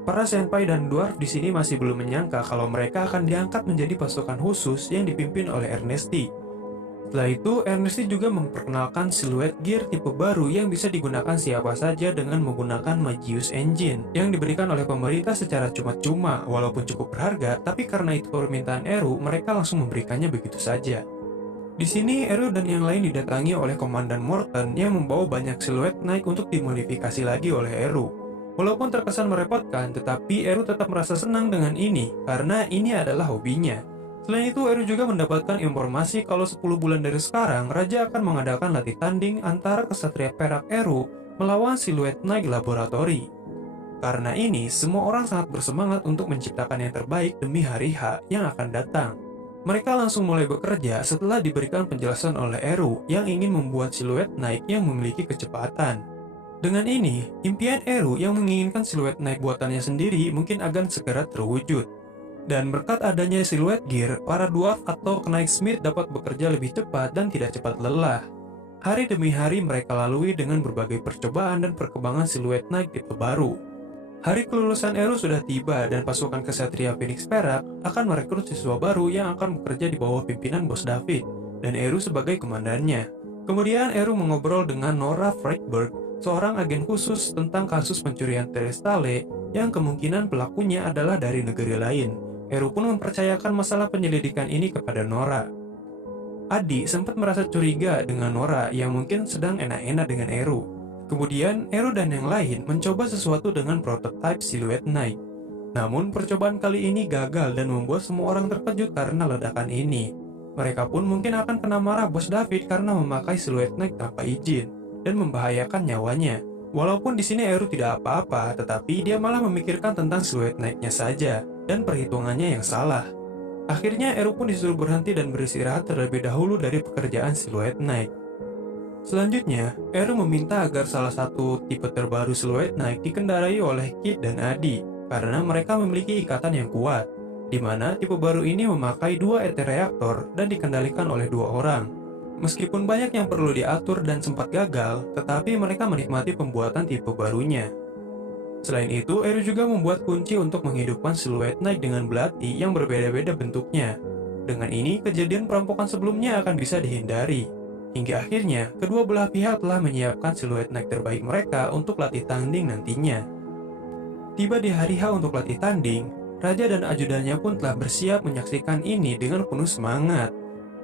Para senpai dan dwarf di sini masih belum menyangka kalau mereka akan diangkat menjadi pasukan khusus yang dipimpin oleh Ernesti. Setelah itu, Ernesti juga memperkenalkan siluet gear tipe baru yang bisa digunakan siapa saja dengan menggunakan Magius Engine yang diberikan oleh pemerintah secara cuma-cuma. Walaupun cukup berharga, tapi karena itu permintaan Eru, mereka langsung memberikannya begitu saja. Di sini, Eru dan yang lain didatangi oleh Komandan Morton yang membawa banyak siluet Knight untuk dimodifikasi lagi oleh Eru. Walaupun terkesan merepotkan, tetapi Eru tetap merasa senang dengan ini, karena ini adalah hobinya. Selain itu, Eru juga mendapatkan informasi kalau 10 bulan dari sekarang, Raja akan mengadakan latih tanding antara Kesatria Perak Eru melawan siluet Knight Laboratory. Karena ini, semua orang sangat bersemangat untuk menciptakan yang terbaik demi hari H yang akan datang. Mereka langsung mulai bekerja setelah diberikan penjelasan oleh Eru yang ingin membuat siluet Nike yang memiliki kecepatan. Dengan ini, impian Eru yang menginginkan siluet Nike buatannya sendiri mungkin akan segera terwujud. Dan berkat adanya siluet gear, para dwarf atau Knight Smith dapat bekerja lebih cepat dan tidak cepat lelah. Hari demi hari mereka lalui dengan berbagai percobaan dan perkembangan siluet Nike tipe baru. Hari kelulusan Eru sudah tiba dan pasukan kesatria Phoenix Perak akan merekrut siswa baru yang akan bekerja di bawah pimpinan Bos David dan Eru sebagai komandannya. Kemudian Eru mengobrol dengan Nora Freitberg, seorang agen khusus tentang kasus pencurian Telestale yang kemungkinan pelakunya adalah dari negeri lain. Eru pun mempercayakan masalah penyelidikan ini kepada Nora. Adi sempat merasa curiga dengan Nora yang mungkin sedang enak-enak dengan Eru. Kemudian, Eru dan yang lain mencoba sesuatu dengan prototipe siluet Nike. Namun, percobaan kali ini gagal dan membuat semua orang terkejut karena ledakan ini. Mereka pun mungkin akan kena marah Bos David karena memakai siluet Nike tanpa izin dan membahayakan nyawanya. Walaupun di sini Eru tidak apa-apa, tetapi dia malah memikirkan tentang siluet Nike-nya saja dan perhitungannya yang salah. Akhirnya Eru pun disuruh berhenti dan beristirahat terlebih dahulu dari pekerjaan siluet Nike. Selanjutnya, Eru meminta agar salah satu tipe terbaru siluet Nike dikendarai oleh Kit dan Adi karena mereka memiliki ikatan yang kuat, di mana tipe baru ini memakai 2 ET reaktor dan dikendalikan oleh 2 orang. Meskipun banyak yang perlu diatur dan sempat gagal, tetapi mereka menikmati pembuatan tipe barunya. Selain itu, Eru juga membuat kunci untuk menghidupkan siluet Nike dengan belati yang berbeda-beda bentuknya. Dengan ini, kejadian perampokan sebelumnya akan bisa dihindari. Hingga akhirnya, kedua belah pihak telah menyiapkan siluet Nike terbaik mereka untuk latih tanding nantinya. Tiba di hari H untuk latih tanding, Raja dan ajudannya pun telah bersiap menyaksikan ini dengan penuh semangat.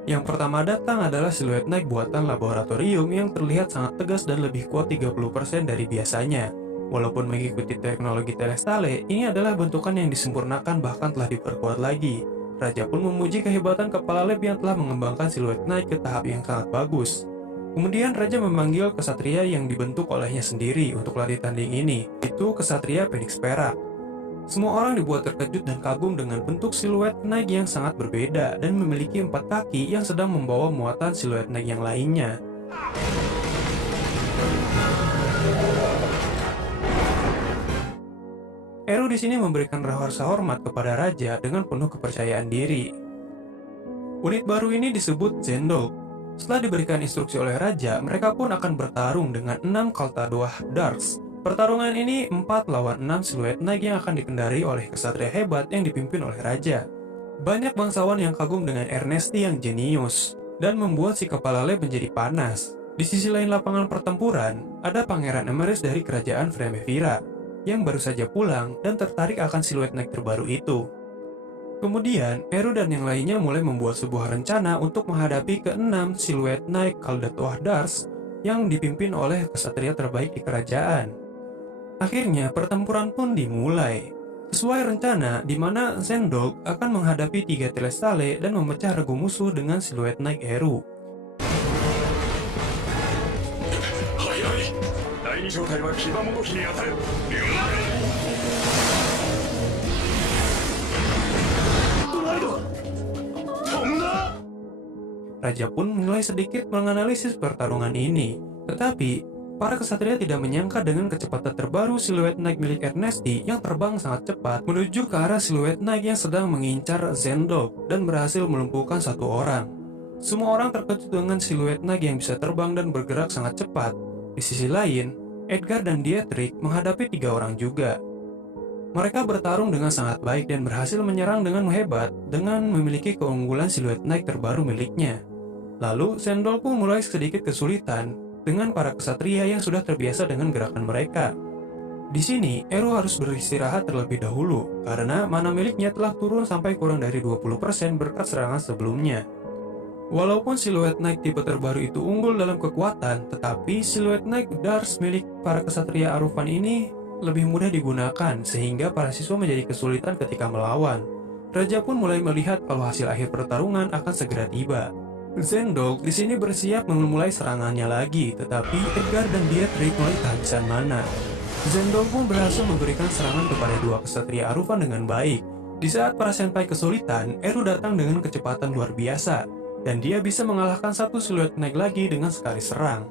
Yang pertama datang adalah siluet Nike buatan laboratorium yang terlihat sangat tegas dan lebih kuat 30% dari biasanya. Walaupun mengikuti teknologi Telestale, ini adalah bentukan yang disempurnakan bahkan telah diperkuat lagi. Raja pun memuji kehebatan kepala lab yang telah mengembangkan siluet Nike ke tahap yang sangat bagus. Kemudian Raja memanggil kesatria yang dibentuk olehnya sendiri untuk latih tanding ini, itu kesatria Phoenix Perak. Semua orang dibuat terkejut dan kagum dengan bentuk siluet Nike yang sangat berbeda dan memiliki 4 kaki yang sedang membawa muatan siluet Nike yang lainnya. Eru di sini memberikan rasa hormat kepada Raja dengan penuh kepercayaan diri. Unit baru ini disebut Zendog. Setelah diberikan instruksi oleh Raja, mereka pun akan bertarung dengan 6 Kaltadoah Darks. Pertarungan ini 4 lawan 6 siluet Nike yang akan dikendari oleh kesatria hebat yang dipimpin oleh Raja. Banyak bangsawan yang kagum dengan Ernesti yang jenius dan membuat si kepala lab menjadi panas. Di sisi lain lapangan pertempuran, ada Pangeran Emeris dari kerajaan Fremevira yang baru saja pulang dan tertarik akan siluet Nike terbaru itu. Kemudian, Eru dan yang lainnya mulai membuat sebuah rencana untuk menghadapi ke-6 siluet Nike Kaltadoah Darks yang dipimpin oleh kesatria terbaik di kerajaan. Akhirnya, pertempuran pun dimulai. Sesuai rencana, di mana Zendog akan menghadapi 3 Telestale dan memecah regu musuh dengan siluet Nike Eru. 第二状態は騎馬もどきに当たる。 Raja pun mulai sedikit menganalisis pertarungan ini, tetapi para kesatria tidak menyangka dengan kecepatan terbaru siluet Nike milik Ernesti yang terbang sangat cepat menuju ke arah siluet Nike yang sedang mengincar Zendog dan berhasil melumpuhkan 1 orang. Semua orang terkejut dengan siluet Nike yang bisa terbang dan bergerak sangat cepat. Di sisi lain, Edgar dan Dietrich menghadapi 3 orang juga. Mereka bertarung dengan sangat baik dan berhasil menyerang dengan hebat dengan memiliki keunggulan siluet Nike terbaru miliknya. Lalu, Zendog pun mulai sedikit kesulitan dengan para kesatria yang sudah terbiasa dengan gerakan mereka. Di sini, Eru harus beristirahat terlebih dahulu karena mana miliknya telah turun sampai kurang dari 20% berkat serangan sebelumnya. Walaupun siluet Nike tipe terbaru itu unggul dalam kekuatan, tetapi siluet Nike Darks milik para kesatria Arufan ini lebih mudah digunakan sehingga para siswa menjadi kesulitan ketika melawan. Raja pun mulai melihat kalau hasil akhir pertarungan akan segera tiba. Zendog di sini bersiap memulai serangannya lagi, tetapi Edgar dan Dietrich mulai kehabisan mana. Zendol pun berhasil memberikan serangan kepada dua kesatria Arufan dengan baik. Di saat para senpai kesulitan, Eru datang dengan kecepatan luar biasa, dan dia bisa mengalahkan satu siluet Knight lagi dengan sekali serang.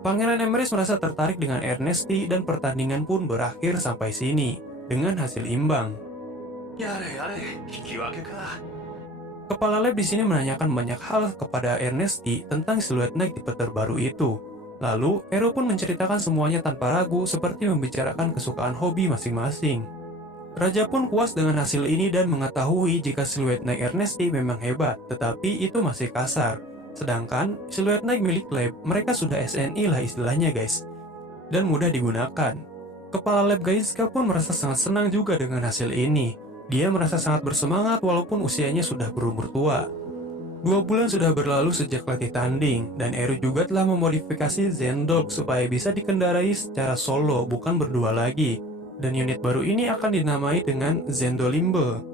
Pangeran Emeris merasa tertarik dengan Ernesti dan pertandingan pun berakhir sampai sini, dengan hasil imbang. やれやれ引き分けか。 Kepala lab di sini menanyakan banyak hal kepada Ernesti tentang siluet Knight tipe terbaru itu. Lalu, Eru pun menceritakan semuanya tanpa ragu seperti membicarakan kesukaan hobi masing-masing. Raja pun puas dengan hasil ini dan mengetahui jika siluet Knight Ernesti memang hebat, tetapi itu masih kasar. Sedangkan, siluet Knight milik lab, mereka sudah SNI lah istilahnya guys, dan mudah digunakan. Kepala lab Gaiska pun merasa sangat senang juga dengan hasil ini. Dia merasa sangat bersemangat walaupun usianya sudah berumur tua. 2 bulan sudah berlalu sejak latih tanding, dan Eru juga telah memodifikasi Zendog supaya bisa dikendarai secara solo, bukan berdua lagi. Dan unit baru ini akan dinamai dengan Zendolimbe.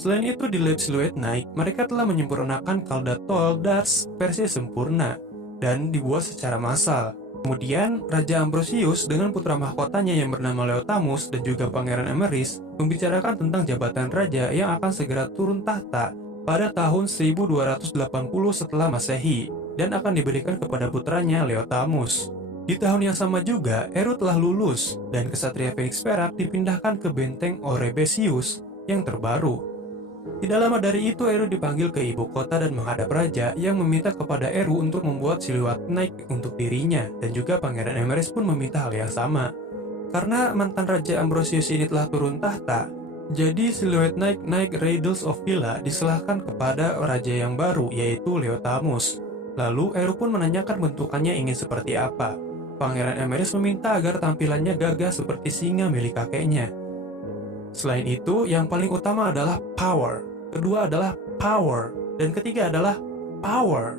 Selain itu, di lab Silhouette Knight, mereka telah menyempurnakan Kaldatol Darts versi sempurna, dan dibuat secara massal. Kemudian, Raja Ambrosius dengan putra mahkotanya yang bernama Leotamus dan juga Pangeran Emeris membicarakan tentang jabatan raja yang akan segera turun tahta pada tahun 1280 setelah Masehi dan akan diberikan kepada putranya Leotamus. Di tahun yang sama juga, Eru telah lulus dan kesatria Phoenix Perak dipindahkan ke benteng Orebesius yang terbaru. Tidak lama dari itu, Eru dipanggil ke ibu kota dan menghadap raja yang meminta kepada Eru untuk membuat siluet Knight untuk dirinya, dan juga Pangeran Emeris pun meminta hal yang sama. Karena mantan Raja Ambrosius ini telah turun tahta, jadi siluet Knight Raiders of Villa diserahkan kepada raja yang baru, yaitu Leotamus. Lalu Eru pun menanyakan bentukannya ingin seperti apa. Pangeran Emeris meminta agar tampilannya gagah seperti singa milik kakeknya. Selain itu, yang paling utama adalah power, kedua adalah power, dan ketiga adalah power.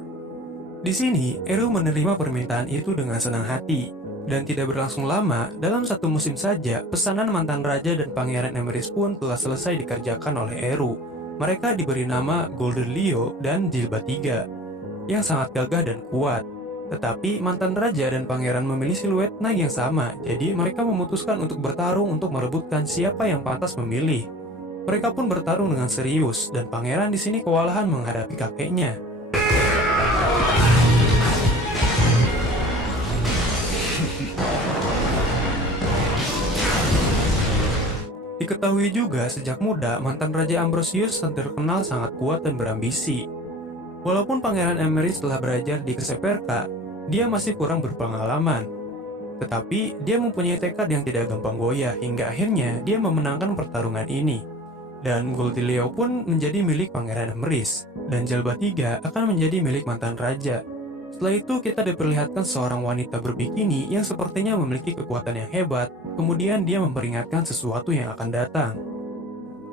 Di sini, Eru menerima permintaan itu dengan senang hati. Dan tidak berlangsung lama, dalam satu musim saja, pesanan mantan raja dan Pangeran Emeris pun telah selesai dikerjakan oleh Eru. Mereka diberi nama Golden Leo dan Jilbab 3, yang sangat gagah dan kuat. Tetapi mantan raja dan pangeran memilih siluet Knight yang sama, jadi mereka memutuskan untuk bertarung untuk merebutkan siapa yang pantas memilih. Mereka pun bertarung dengan serius, dan pangeran di sini kewalahan menghadapi kakeknya. Diketahui juga sejak muda mantan Raja Ambrosius terkenal sangat kuat dan berambisi. Walaupun Pangeran Emeris telah belajar di Keseperka, dia masih kurang berpengalaman. Tetapi dia mempunyai tekad yang tidak gampang goyah hingga akhirnya dia memenangkan pertarungan ini. Dan Goldileo pun menjadi milik Pangeran Emeris, dan Jalba 3 akan menjadi milik mantan raja. Setelah itu kita diperlihatkan seorang wanita berbikini yang sepertinya memiliki kekuatan yang hebat, kemudian dia memperingatkan sesuatu yang akan datang.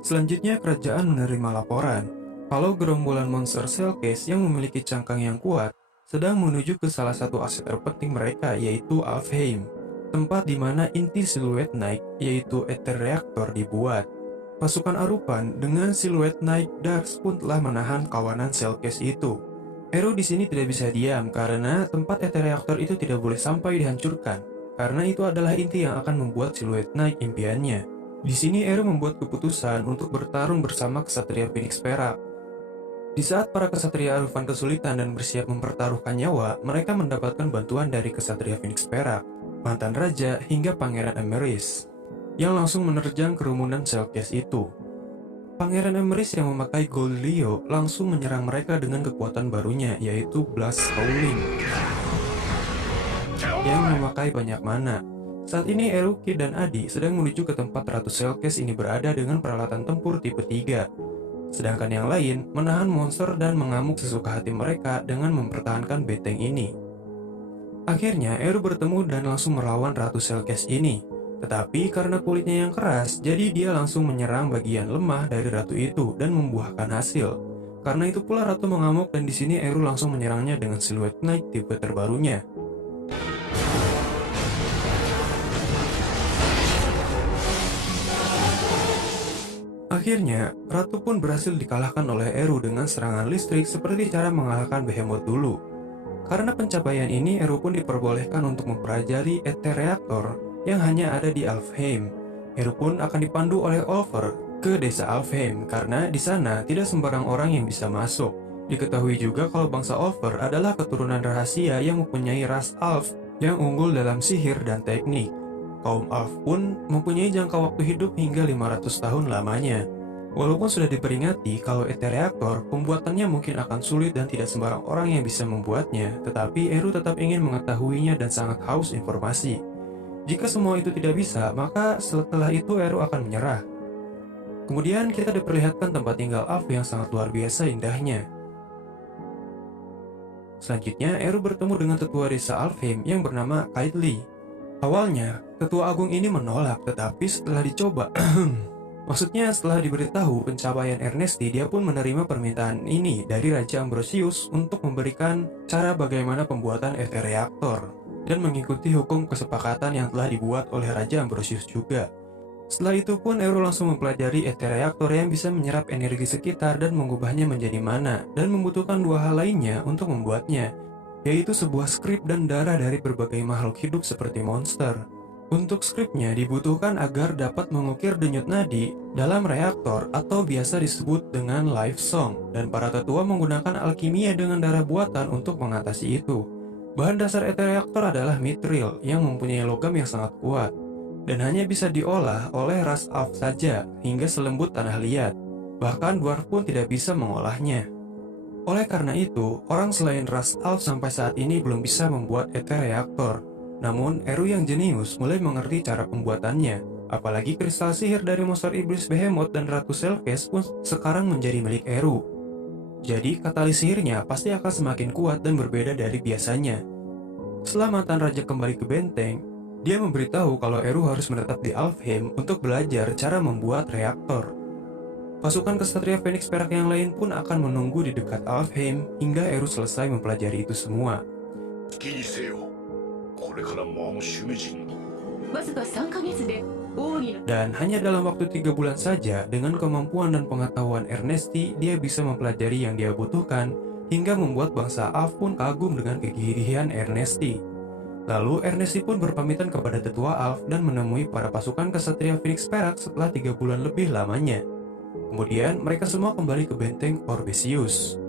Selanjutnya kerajaan menerima laporan kalau gerombolan monster Cellcase yang memiliki cangkang yang kuat sedang menuju ke salah satu aset terpenting mereka, yaitu Alfheim, tempat di mana inti siluet Knight yaitu Ether Reactor dibuat. Pasukan Arupan dengan siluet Knight Darks pun telah menahan kawanan Cellcase itu. Eru di sini tidak bisa diam karena tempat Ether Reactor itu tidak boleh sampai dihancurkan, karena itu adalah inti yang akan membuat siluet Knight impiannya. Di sini Eru membuat keputusan untuk bertarung bersama kesatria Phoenix Perak. Di saat para kesatria Arufan kesulitan dan bersiap mempertaruhkan nyawa, mereka mendapatkan bantuan dari kesatria Phoenix Perak, mantan raja hingga Pangeran Emeris, yang langsung menerjang kerumunan Cellcase itu. Pangeran Emeris yang memakai Gold Leo langsung menyerang mereka dengan kekuatan barunya, yaitu Blast Howling, yang memakai banyak mana. Saat ini Eruki dan Adi sedang menuju ke tempat Ratu Cellcase ini berada dengan peralatan tempur tipe 3. Sedangkan yang lain menahan monster dan mengamuk sesuka hati mereka dengan mempertahankan benteng ini. Akhirnya Eru bertemu dan langsung melawan Ratu Cellcase ini. Tetapi karena kulitnya yang keras, jadi dia langsung menyerang bagian lemah dari ratu itu dan membuahkan hasil. Karena itu pula ratu mengamuk dan di sini Eru langsung menyerangnya dengan siluet Knight tipe terbarunya. Akhirnya, ratu pun berhasil dikalahkan oleh Eru dengan serangan listrik seperti cara mengalahkan Behemoth dulu. Karena pencapaian ini, Eru pun diperbolehkan untuk mempelajari Ether Reactor yang hanya ada di Alfheim. Eru pun akan dipandu oleh Oliver ke desa Alfheim karena di sana tidak sembarang orang yang bisa masuk. Diketahui juga kalau bangsa Oliver adalah keturunan rahasia yang mempunyai ras Alf yang unggul dalam sihir dan teknik. Kaum Alf pun mempunyai jangka waktu hidup hingga 500 tahun lamanya. Walaupun sudah diperingati kalau Ether Reactor pembuatannya mungkin akan sulit dan tidak sembarang orang yang bisa membuatnya, tetapi Eru tetap ingin mengetahuinya dan sangat haus informasi. Jika semua itu tidak bisa, maka setelah itu Eru akan menyerah. Kemudian kita diperlihatkan tempat tinggal Alf yang sangat luar biasa indahnya. Selanjutnya, Eru bertemu dengan tetua desa Alfheim yang bernama Kaitley. Awalnya, tetua agung ini menolak, tetapi setelah dicoba maksudnya setelah diberitahu pencapaian Ernesti, dia pun menerima permintaan ini dari Raja Ambrosius untuk memberikan cara bagaimana pembuatan Ether Reactor dan mengikuti hukum kesepakatan yang telah dibuat oleh Raja Ambrosius juga. Setelah itu pun Eru langsung mempelajari Ether Reactor yang bisa menyerap energi sekitar dan mengubahnya menjadi mana, dan membutuhkan dua hal lainnya untuk membuatnya, yaitu sebuah skrip dan darah dari berbagai makhluk hidup seperti monster. Untuk skripnya dibutuhkan agar dapat mengukir denyut nadi dalam reaktor atau biasa disebut dengan life song, dan para tetua menggunakan alkimia dengan darah buatan untuk mengatasi itu. Bahan dasar Ether Reactor adalah mithril yang mempunyai logam yang sangat kuat dan hanya bisa diolah oleh ras Alf saja hingga selembut tanah liat. Bahkan dwarf pun tidak bisa mengolahnya. Oleh karena itu, orang selain ras Alf sampai saat ini belum bisa membuat Ether Reactor. Namun, Eru yang jenius mulai mengerti cara pembuatannya. Apalagi kristal sihir dari monster iblis Behemoth dan Ratu Selkes pun sekarang menjadi milik Eru. Jadi, katalis sihirnya pasti akan semakin kuat dan berbeda dari biasanya. Setelah mantan raja kembali ke benteng, dia memberitahu kalau Eru harus menetap di Alfheim untuk belajar cara membuat reaktor. Pasukan kesatria Phoenix Perak yang lain pun akan menunggu di dekat Alfheim hingga Eru selesai mempelajari itu semua. これから魔の守護人わずか3ヶ月で王に Dan hanya dalam waktu 3 bulan saja, dengan kemampuan dan pengetahuan Ernesti, dia bisa mempelajari yang dia butuhkan, hingga membuat bangsa Alf pun kagum dengan kegigihan Ernesti. Lalu Ernesti pun berpamitan kepada tetua Alf dan menemui para pasukan kesatria Phoenix Perak setelah 3 bulan lebih lamanya. Kemudian mereka semua kembali ke benteng Orbesius.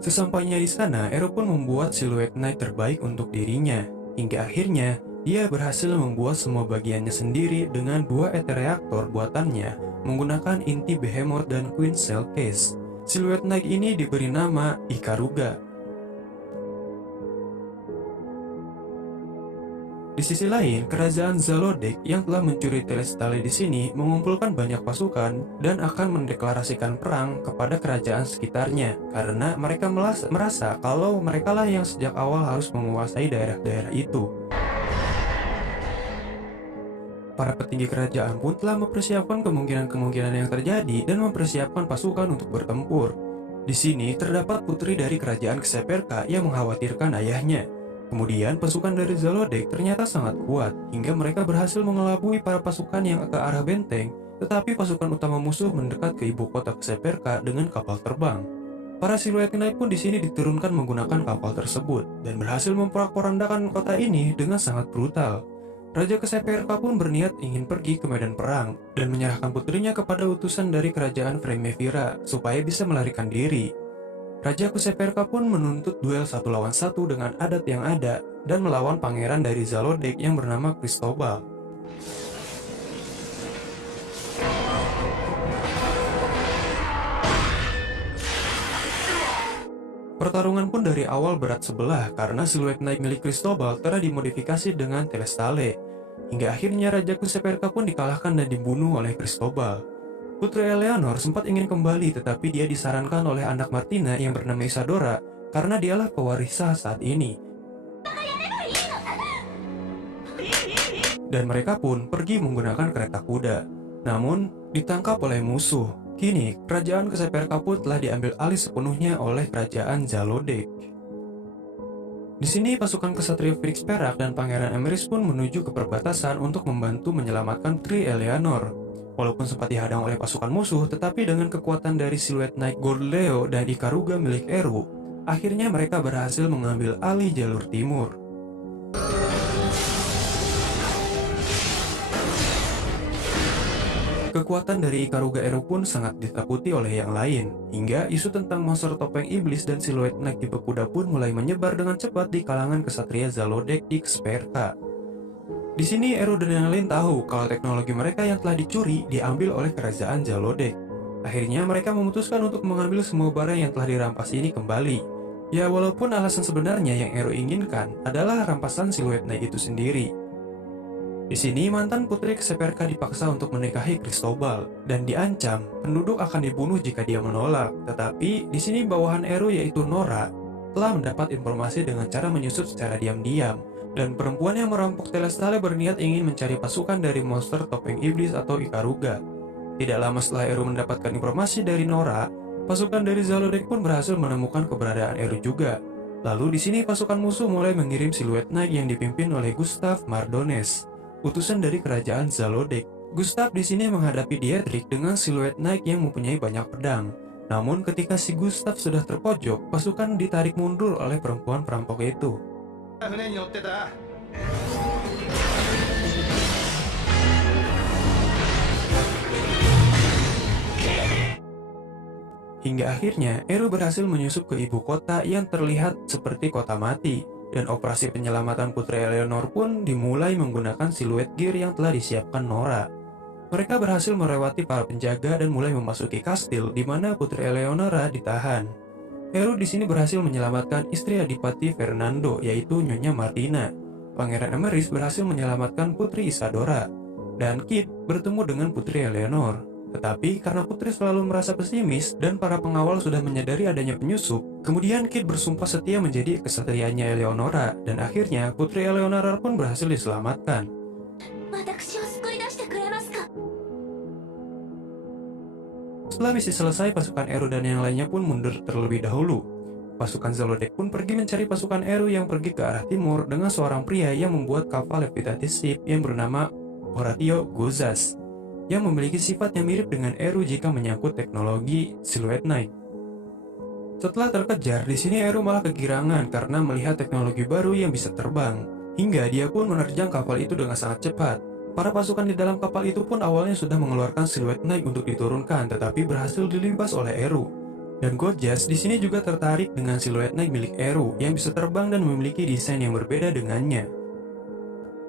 Sesampainya di sana, Eru pun membuat siluet Knight terbaik untuk dirinya. Hingga akhirnya, dia berhasil membuat semua bagiannya sendiri dengan 2 Ether Reactor buatannya menggunakan inti Behemoth dan Queen Selkes. Siluet Knight ini diberi nama Ikaruga. Di sisi lain, kerajaan Zalodek yang telah mencuri Telestale di sini mengumpulkan banyak pasukan dan akan mendeklarasikan perang kepada kerajaan sekitarnya karena mereka merasa kalau merekalah yang sejak awal harus menguasai daerah-daerah itu. Para petinggi kerajaan pun telah mempersiapkan kemungkinan-kemungkinan yang terjadi dan mempersiapkan pasukan untuk bertempur. Di sini terdapat putri dari kerajaan Keseperka yang mengkhawatirkan ayahnya. Kemudian pasukan dari Zalodek ternyata sangat kuat hingga mereka berhasil mengelabui para pasukan yang ke arah benteng, tetapi pasukan utama musuh mendekat ke ibu kota Keseperka dengan kapal terbang. Para siluet Knight pun di sini diturunkan menggunakan kapal tersebut dan berhasil memporak-porandakan kota ini dengan sangat brutal. Raja Keseperka pun berniat ingin pergi ke medan perang dan menyerahkan putrinya kepada utusan dari kerajaan Fremevira supaya bisa melarikan diri. Raja Keseperka pun menuntut duel 1 lawan 1 dengan adat yang ada dan melawan pangeran dari Zalodek yang bernama Cristobal. Pertarungan pun dari awal berat sebelah karena siluet Knight milik Cristobal telah dimodifikasi dengan Telestale. Hingga akhirnya Raja Keseperka pun dikalahkan dan dibunuh oleh Cristobal. Putri Eleanor sempat ingin kembali tetapi dia disarankan oleh anak Martina yang bernama Isadora karena dialah pewaris sah saat ini. Dan mereka pun pergi menggunakan kereta kuda. Namun ditangkap oleh musuh. Kini kerajaan Keseperka pun telah diambil alih sepenuhnya oleh kerajaan Zalodek. Di sini pasukan kesatria Phoenix Perak dan Pangeran Emeris pun menuju ke perbatasan untuk membantu menyelamatkan Putri Eleanor. Walaupun sempat dihadang oleh pasukan musuh, tetapi dengan kekuatan dari siluet Knight Gordleo dan Ikaruga milik Eru, Akhirnya mereka berhasil mengambil alih jalur timur. Kekuatan dari Ikaruga Eru pun sangat ditakuti oleh yang lain, hingga isu tentang monster topeng iblis dan siluet Knight tipe kuda pun mulai menyebar dengan cepat di kalangan kesatria Zalodek di Kesperka. Di sini Eru dan yang lain tahu kalau teknologi mereka yang telah dicuri diambil oleh kerajaan Zalodek. Akhirnya mereka memutuskan untuk mengambil semua barang yang telah dirampas ini kembali. Ya, walaupun alasan sebenarnya yang Eru inginkan adalah rampasan siluet Knight itu sendiri. Di sini mantan putri Kesperka dipaksa untuk menikahi Cristobal dan diancam penduduk akan dibunuh jika dia menolak. Tetapi di sini bawahan Eru yaitu Nora telah mendapat informasi dengan cara menyusup secara diam-diam, dan perempuan yang merampok Celestale berniat ingin mencari pasukan dari monster topeng iblis atau Ikaruga. Tidak lama setelah Eru mendapatkan informasi dari Nora, pasukan dari Zalodek pun berhasil menemukan keberadaan Eru juga. Lalu di sini pasukan musuh mulai mengirim siluet Knight yang dipimpin oleh Gustav Mardones, utusan dari kerajaan Zalodek. Gustav di sini menghadapi Dietrich dengan siluet Knight yang mempunyai banyak pedang. Namun ketika si Gustav sudah terpojok, pasukan ditarik mundur oleh perempuan perampok itu. Hingga akhirnya Eru berhasil menyusup ke ibu kota yang terlihat seperti kota mati. Dan operasi penyelamatan Putri Eleanor pun dimulai menggunakan siluet gear yang telah disiapkan Nora. Mereka berhasil melewati para penjaga dan mulai memasuki kastil di mana Putri Eleonora ditahan. Eru di sini berhasil menyelamatkan istri Adipati Fernando, yaitu Nyonya Martina. Pangeran Emeris berhasil menyelamatkan Putri Isadora, dan Kit bertemu dengan Putri Eleanor. Tetapi karena Putri selalu merasa pesimis dan para pengawal sudah menyadari adanya penyusup, kemudian Kit bersumpah setia menjadi kesetrianya Eleonora, dan akhirnya Putri Eleonora pun berhasil diselamatkan. Setelah misi selesai, pasukan Eru dan yang lainnya pun mundur terlebih dahulu. Pasukan Zalodek pun pergi mencari pasukan Eru yang pergi ke arah timur dengan seorang pria yang membuat kapal levitatis ship yang bernama Horatio Gozas, yang memiliki sifat yang mirip dengan Eru jika menyangkut teknologi siluet Knight. Setelah terkejar, di sini Eru malah kegirangan karena melihat teknologi baru yang bisa terbang, hingga dia pun menerjang kapal itu dengan sangat cepat. Para pasukan di dalam kapal itu pun awalnya sudah mengeluarkan siluet Knight untuk diturunkan, tetapi berhasil dilibas oleh Eru. Dan Gorgias di sini juga tertarik dengan siluet Knight milik Eru yang bisa terbang dan memiliki desain yang berbeda dengannya.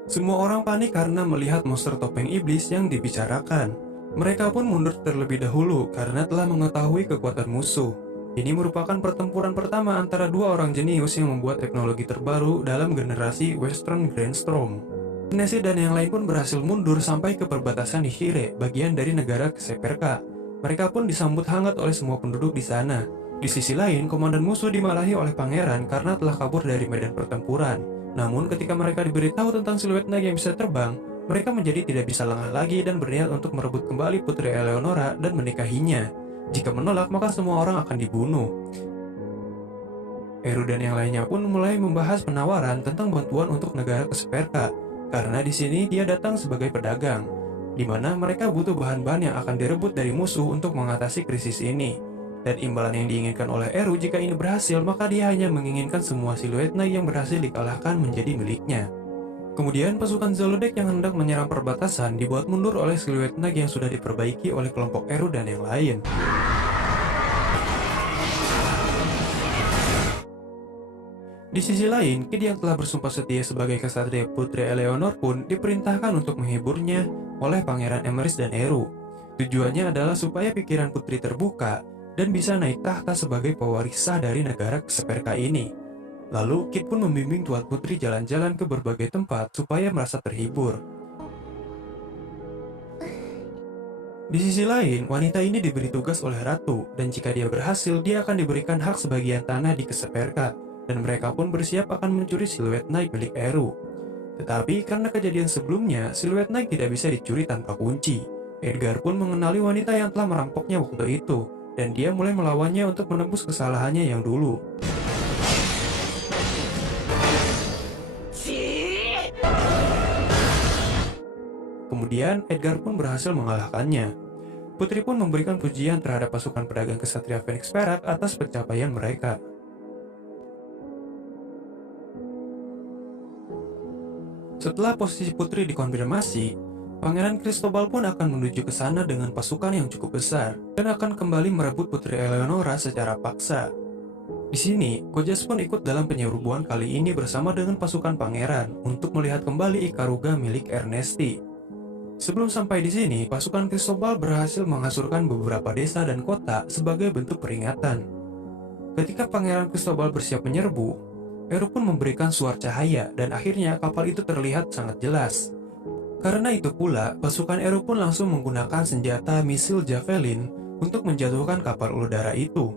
Semua orang panik karena melihat monster topeng iblis yang dibicarakan. Mereka pun mundur terlebih dahulu karena telah mengetahui kekuatan musuh. Ini merupakan pertempuran pertama antara dua orang jenius yang membuat teknologi terbaru dalam generasi Western Grandstorm. Nesi dan yang lain pun berhasil mundur sampai ke perbatasan di Hire, bagian dari negara Kesperka. Mereka pun disambut hangat oleh semua penduduk di sana. Di sisi lain, komandan musuh dimarahi oleh pangeran karena telah kabur dari medan pertempuran. Namun ketika mereka diberitahu tentang siluet Knight yang bisa terbang, mereka menjadi tidak bisa lengah lagi dan berniat untuk merebut kembali Putri Eleonora dan menikahinya. Jika menolak, maka semua orang akan dibunuh. Eru dan yang lainnya pun mulai membahas penawaran tentang bantuan untuk negara Kesperka, karena di sini dia datang sebagai pedagang, di mana mereka butuh bahan-bahan yang akan direbut dari musuh untuk mengatasi krisis ini. Dan imbalan yang diinginkan oleh Eru jika ini berhasil, maka dia hanya menginginkan semua siluet Knight yang berhasil dikalahkan menjadi miliknya. Kemudian pasukan Zalodek yang hendak menyerang perbatasan dibuat mundur oleh siluet Knight yang sudah diperbaiki oleh kelompok Eru dan yang lain. Di sisi lain, Kid yang telah bersumpah setia sebagai kesatria Putri Eleanor pun diperintahkan untuk menghiburnya oleh Pangeran Emeris dan Eru. Tujuannya adalah supaya pikiran Putri terbuka dan bisa naik tahta sebagai pewaris sah dari negara Kesperka ini. Lalu Kid pun membimbing Tuan Putri jalan-jalan ke berbagai tempat supaya merasa terhibur. Di sisi lain, wanita ini diberi tugas oleh Ratu, dan jika dia berhasil, dia akan diberikan hak sebagian tanah di Kesperka. Dan mereka pun bersiap akan mencuri siluet Knight milik Eru. Tetapi karena kejadian sebelumnya, siluet Knight tidak bisa dicuri tanpa kunci. Edgar pun mengenali wanita yang telah merampoknya waktu itu, dan dia mulai melawannya untuk menebus kesalahannya yang dulu. Kemudian Edgar pun berhasil mengalahkannya. Putri pun memberikan pujian terhadap pasukan pedagang kesatria Phoenix Perak atas pencapaian mereka. Setelah posisi putri dikonfirmasi, Pangeran Cristobal pun akan menuju ke sana dengan pasukan yang cukup besar dan akan kembali merebut Putri Eleonora secara paksa. Di sini, Gojas pun ikut dalam penyerbuan kali ini bersama dengan pasukan pangeran untuk melihat kembali Ikaruga milik Ernesti. Sebelum sampai di sini, pasukan Cristobal berhasil menghancurkan beberapa desa dan kota sebagai bentuk peringatan. Ketika Pangeran Cristobal bersiap menyerbu, Eru pun memberikan suar cahaya dan akhirnya kapal itu terlihat sangat jelas. Karena itu pula, pasukan Eru pun langsung menggunakan senjata misil Javelin untuk menjatuhkan kapal udara itu.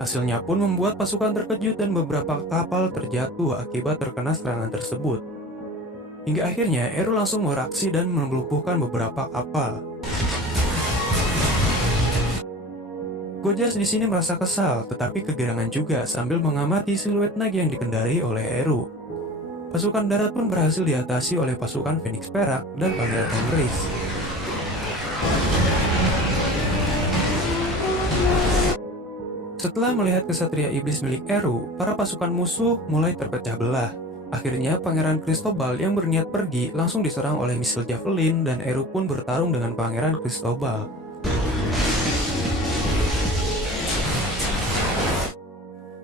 Hasilnya pun membuat pasukan terkejut dan beberapa kapal terjatuh akibat terkena serangan tersebut. Hingga akhirnya Eru langsung beraksi dan melumpuhkan beberapa kapal. Gojas di sini merasa kesal, tetapi kegirangan juga sambil mengamati siluet naga yang dikendarai oleh Eru. Pasukan darat pun berhasil diatasi oleh pasukan Phoenix Perak dan Pangeran Emrys. Setelah melihat kesatria iblis milik Eru, para pasukan musuh mulai terpecah belah. Akhirnya Pangeran Cristobal yang berniat pergi langsung diserang oleh misil Javelin dan Eru pun bertarung dengan Pangeran Cristobal.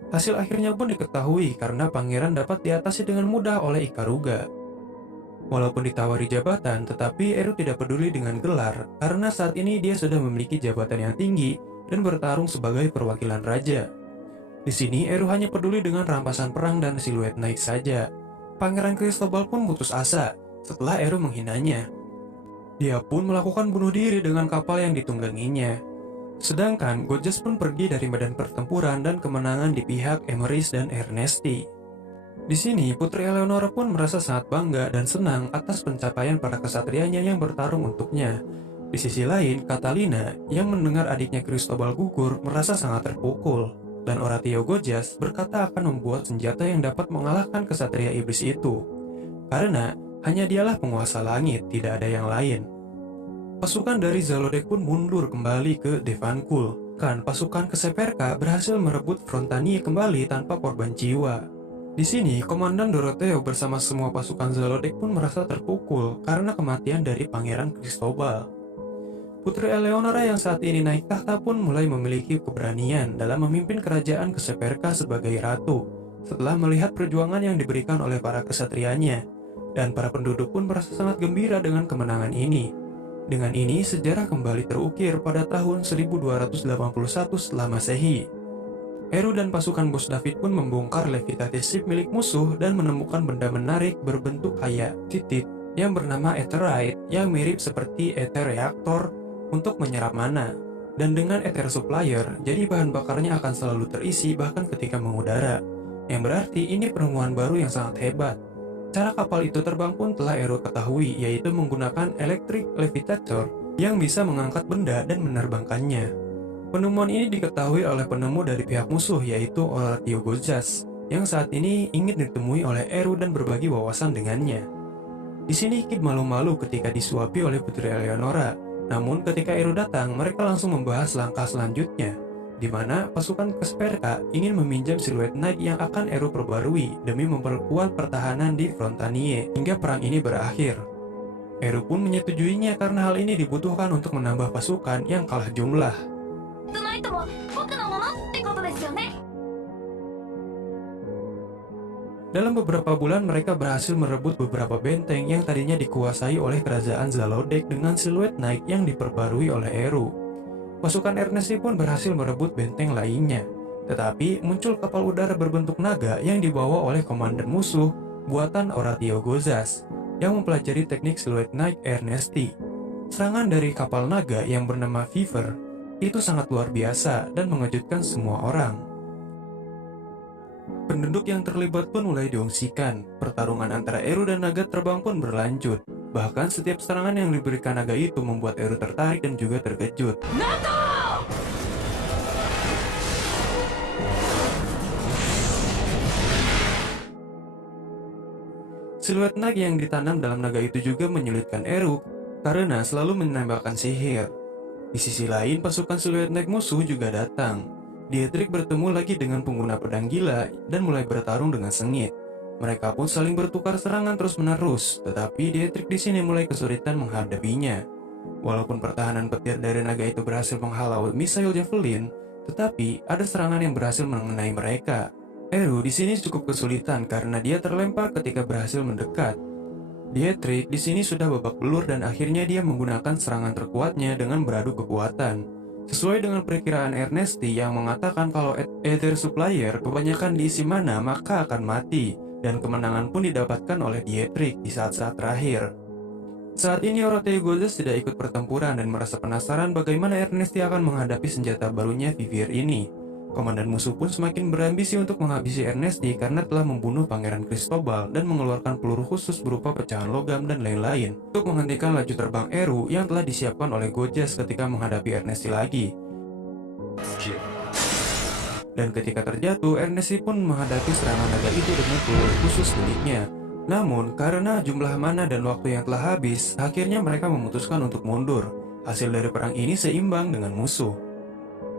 Hasil akhirnya pun diketahui karena pangeran dapat diatasi dengan mudah oleh Ikaruga. Walaupun ditawari jabatan, tetapi Eru tidak peduli dengan gelar karena saat ini dia sudah memiliki jabatan yang tinggi dan bertarung sebagai perwakilan raja. Di sini Eru hanya peduli dengan rampasan perang dan siluet naik saja. Pangeran Cristobal pun putus asa setelah Eru menghinanya. Dia pun melakukan bunuh diri dengan kapal yang ditungganginya. Sedangkan Gojas pun pergi dari medan pertempuran dan kemenangan di pihak Emrys dan Ernesti. Di sini, Putri Eleonora pun merasa sangat bangga dan senang atas pencapaian para kesatrianya yang bertarung untuknya. Di sisi lain, Catalina yang mendengar adiknya Cristobal gugur merasa sangat terpukul. Dan Oratio Gojas berkata akan membuat senjata yang dapat mengalahkan kesatria iblis itu. Karena hanya dialah penguasa langit, tidak ada yang lain. Pasukan dari Zalodek pun mundur kembali ke Devankul. Kan pasukan Keseperka berhasil merebut Frontanie kembali tanpa korban jiwa. Di sini, Komandan Doroteo bersama semua pasukan Zalodek pun merasa terpukul karena kematian dari Pangeran Cristobal. Putri Eleonora yang saat ini naik tahta pun mulai memiliki keberanian dalam memimpin kerajaan Keseperka sebagai ratu. Setelah melihat perjuangan yang diberikan oleh para kesatrianya, dan para penduduk pun merasa sangat gembira dengan kemenangan ini. Dengan ini, sejarah kembali terukir pada tahun 1281 setelah Masehi. Eru dan pasukan Bos David pun membongkar Levitated Ship milik musuh dan menemukan benda menarik berbentuk kayak titit yang bernama Aetherite yang mirip seperti Ether Reactor untuk menyerap mana. Dan dengan Ether Supplier, jadi bahan bakarnya akan selalu terisi bahkan ketika mengudara. Yang berarti ini penemuan baru yang sangat hebat. Cara kapal itu terbang pun telah Eru ketahui, yaitu menggunakan Electric Levitator yang bisa mengangkat benda dan menerbangkannya. Penemuan ini diketahui oleh penemu dari pihak musuh, yaitu Oratio Gojas, yang saat ini ingin ditemui oleh Eru dan berbagi wawasan dengannya. Di sini Kid malu-malu ketika disuapi oleh Putri Eleonora, namun ketika Eru datang, mereka langsung membahas langkah selanjutnya, di mana pasukan Keseperka ingin meminjam siluet Knight yang akan Eru perbarui demi memperkuat pertahanan di Frontanie hingga perang ini berakhir. Eru pun menyetujuinya karena hal ini dibutuhkan untuk menambah pasukan yang kalah jumlah. Dalam beberapa bulan mereka berhasil merebut beberapa benteng yang tadinya dikuasai oleh kerajaan Zalodek dengan siluet Knight yang diperbarui oleh Eru. Pasukan Ernesti pun berhasil merebut benteng lainnya, tetapi muncul kapal udara berbentuk naga yang dibawa oleh komandan musuh buatan Oratio Gojas yang mempelajari teknik siluet Knight Ernesti. Serangan dari kapal naga yang bernama Fever itu sangat luar biasa dan mengejutkan semua orang. Penduduk yang terlibat pun mulai diungsikan. Pertarungan antara Eru dan naga terbang pun berlanjut. Bahkan setiap serangan yang diberikan naga itu membuat Eru tertarik dan juga terkejut. Siluet naga yang ditanam dalam naga itu juga menyulitkan Eru karena selalu menembakkan sihir. Di sisi lain, pasukan siluet naga musuh juga datang. Dietrich bertemu lagi dengan pengguna pedang gila dan mulai bertarung dengan sengit. Mereka pun saling bertukar serangan terus-menerus, tetapi Dietrich di sini mulai kesulitan menghadapinya. Walaupun pertahanan petir dari naga itu berhasil menghalau misail javelin, tetapi ada serangan yang berhasil mengenai mereka. Eru di sini cukup kesulitan karena dia terlempar ketika berhasil mendekat. Dietrich di sini sudah babak belur dan akhirnya dia menggunakan serangan terkuatnya dengan beradu kekuatan. Sesuai dengan perkiraan Ernesti yang mengatakan kalau Ether Supplier kebanyakan diisi mana maka akan mati, dan kemenangan pun didapatkan oleh Dietrich di saat-saat terakhir. Saat ini Horatio Gozes tidak ikut pertempuran dan merasa penasaran bagaimana Ernesti akan menghadapi senjata barunya Vivir ini. Komandan musuh pun semakin berambisi untuk menghabisi Ernesti karena telah membunuh Pangeran Cristobal dan mengeluarkan peluru khusus berupa pecahan logam dan lain-lain untuk menghentikan laju terbang Eru yang telah disiapkan oleh Gozes ketika menghadapi Ernesti lagi. Dan ketika terjatuh, Ernesti pun menghadapi serangan naga itu dengan peluru khusus miliknya. Namun, karena jumlah mana dan waktu yang telah habis, akhirnya mereka memutuskan untuk mundur. Hasil dari perang ini seimbang dengan musuh.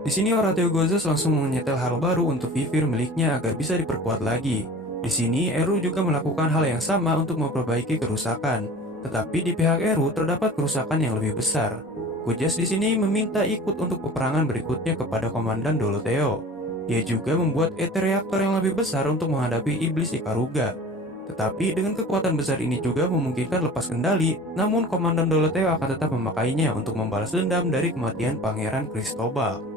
Di sini Horatio Gozes langsung menyetel hal baru untuk Vivir miliknya agar bisa diperkuat lagi. Di sini Eru juga melakukan hal yang sama untuk memperbaiki kerusakan. Tetapi di pihak Eru terdapat kerusakan yang lebih besar. Gozes di sini meminta ikut untuk peperangan berikutnya kepada Komandan Doloteo. Dia juga membuat Ether Reaktor yang lebih besar untuk menghadapi Iblis Ikaruga. Tetapi dengan kekuatan besar ini juga memungkinkan lepas kendali, namun Komandan Doloteo akan tetap memakainya untuk membalas dendam dari kematian Pangeran Cristobal.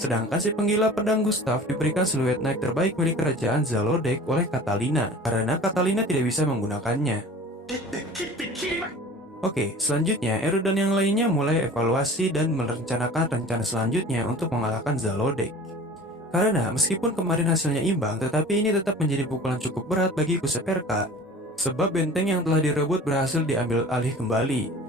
Sedangkan si penggila pedang Gustav diberikan siluet knight terbaik milik kerajaan Zalodek oleh Catalina, karena Catalina tidak bisa menggunakannya. Oke, selanjutnya Eru dan yang lainnya mulai evaluasi dan merencanakan rencana selanjutnya untuk mengalahkan Zalodek. Karena meskipun kemarin hasilnya imbang, tetapi ini tetap menjadi pukulan cukup berat bagi Kuseperka, sebab benteng yang telah direbut berhasil diambil alih kembali.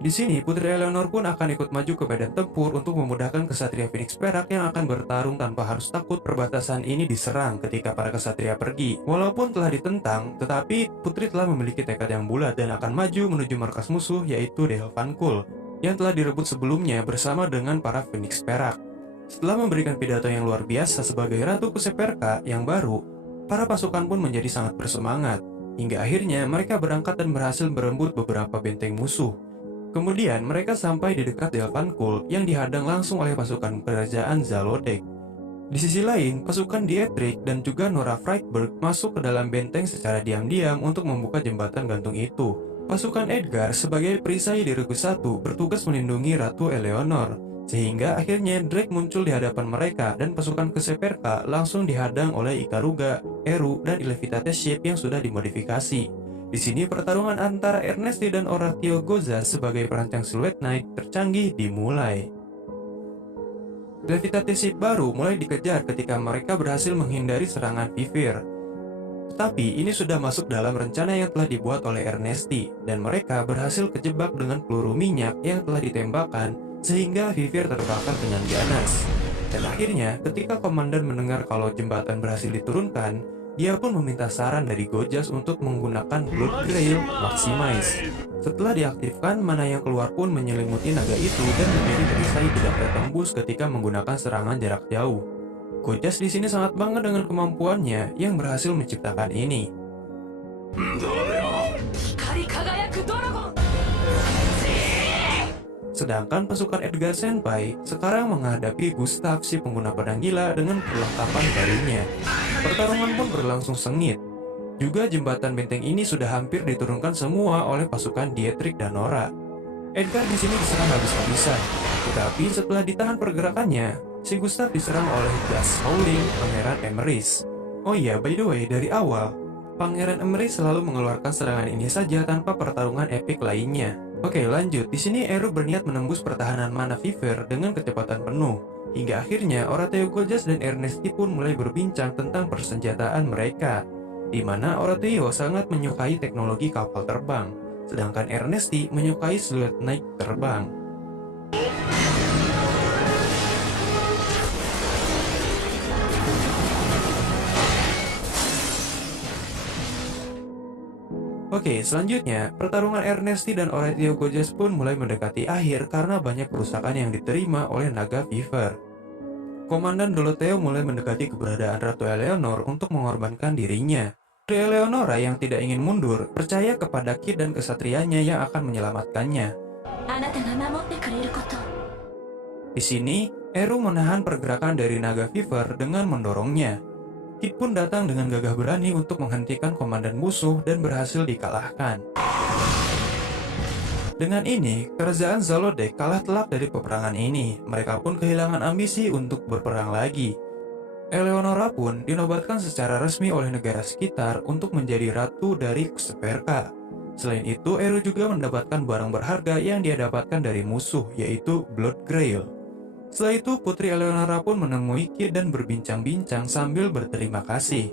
Di sini Putri Eleanor pun akan ikut maju ke medan tempur untuk memudahkan kesatria Phoenix Perak yang akan bertarung tanpa harus takut perbatasan ini diserang ketika para kesatria pergi. Walaupun telah ditentang, tetapi Putri telah memiliki tekad yang bulat dan akan maju menuju markas musuh yaitu Delvancul yang telah direbut sebelumnya bersama dengan para Phoenix Perak. Setelah memberikan pidato yang luar biasa sebagai Ratu Kuseperka yang baru, para pasukan pun menjadi sangat bersemangat. Hingga akhirnya mereka berangkat dan berhasil berembut beberapa benteng musuh. Kemudian mereka sampai di dekat Delvancul yang dihadang langsung oleh pasukan kerajaan Zalodek. Di sisi lain, pasukan Dietrich dan juga Nora Frightburg masuk ke dalam benteng secara diam-diam untuk membuka jembatan gantung itu. Pasukan Edgar sebagai perisai di Regu 1 bertugas melindungi Ratu Eleanor, sehingga akhirnya Drake muncul di hadapan mereka dan pasukan Kuseperka langsung dihadang oleh Ikaruga, Eru, dan Levitate Ship yang sudah dimodifikasi. Di sini pertarungan antara Ernesti dan Horatio Gozes sebagai perancang siluet knight tercanggih dimulai. Levitate Ship baru mulai dikejar ketika mereka berhasil menghindari serangan Vivir. Tetapi ini sudah masuk dalam rencana yang telah dibuat oleh Ernesti, dan mereka berhasil kejebak dengan peluru minyak yang telah ditembakkan sehingga Vivir terbakar dengan ganas. Dan akhirnya ketika komandan mendengar kalau jembatan berhasil diturunkan, dia pun meminta saran dari Gozes untuk menggunakan Blood Grail Maximize. Setelah diaktifkan, mana yang keluar pun menyelimuti naga itu dan menjadi perisai tidak tertembus ketika menggunakan serangan jarak jauh. Gozes di sini sangat bangga dengan kemampuannya yang berhasil menciptakan ini. Sedangkan pasukan Edgar Senpai sekarang menghadapi Gustav si pengguna pedang gila dengan perlengkapan barunya. Pertarungan pun berlangsung sengit. Juga jembatan benteng ini sudah hampir diturunkan semua oleh pasukan Dietrich dan Nora. Edgar di sini diserang habis-habisan, tetapi setelah ditahan pergerakannya, si Gustav diserang oleh Gas Howling Pangeran Emeris. Oh iya, by the way, dari awal, Pangeran Emeris selalu mengeluarkan serangan ini saja tanpa pertarungan epik lainnya. Oke, lanjut. Di sini Eru berniat menembus pertahanan mana Vivir dengan kecepatan penuh. Hingga akhirnya Horatio Gozes dan Ernesti pun mulai berbincang tentang persenjataan mereka, di mana Horatio sangat menyukai teknologi kapal terbang, sedangkan Ernesti menyukai siluet knight terbang. Oke, selanjutnya, pertarungan Ernesti dan Horatio Gozes pun mulai mendekati akhir karena banyak kerusakan yang diterima oleh naga Vivir. Komandan Doloteo mulai mendekati keberadaan Ratu Eleanor untuk mengorbankan dirinya. Putri Eleonora yang tidak ingin mundur, percaya kepada Kid dan kesatrianya yang akan menyelamatkannya. あなたが守ってくれること Di sini, Eru menahan pergerakan dari Naga Fever dengan mendorongnya. Kid pun datang dengan gagah berani untuk menghentikan komandan musuh dan berhasil dikalahkan. Dengan ini, kerajaan Zalodek kalah telak dari peperangan ini. Mereka pun kehilangan ambisi untuk berperang lagi. Eleonora pun dinobatkan secara resmi oleh negara sekitar untuk menjadi ratu dari Seperka. Selain itu, Eru juga mendapatkan barang berharga yang dia dapatkan dari musuh, yaitu Blood Grail. Setelah itu, Putri Eleonora pun menemui Kid dan berbincang-bincang sambil berterima kasih.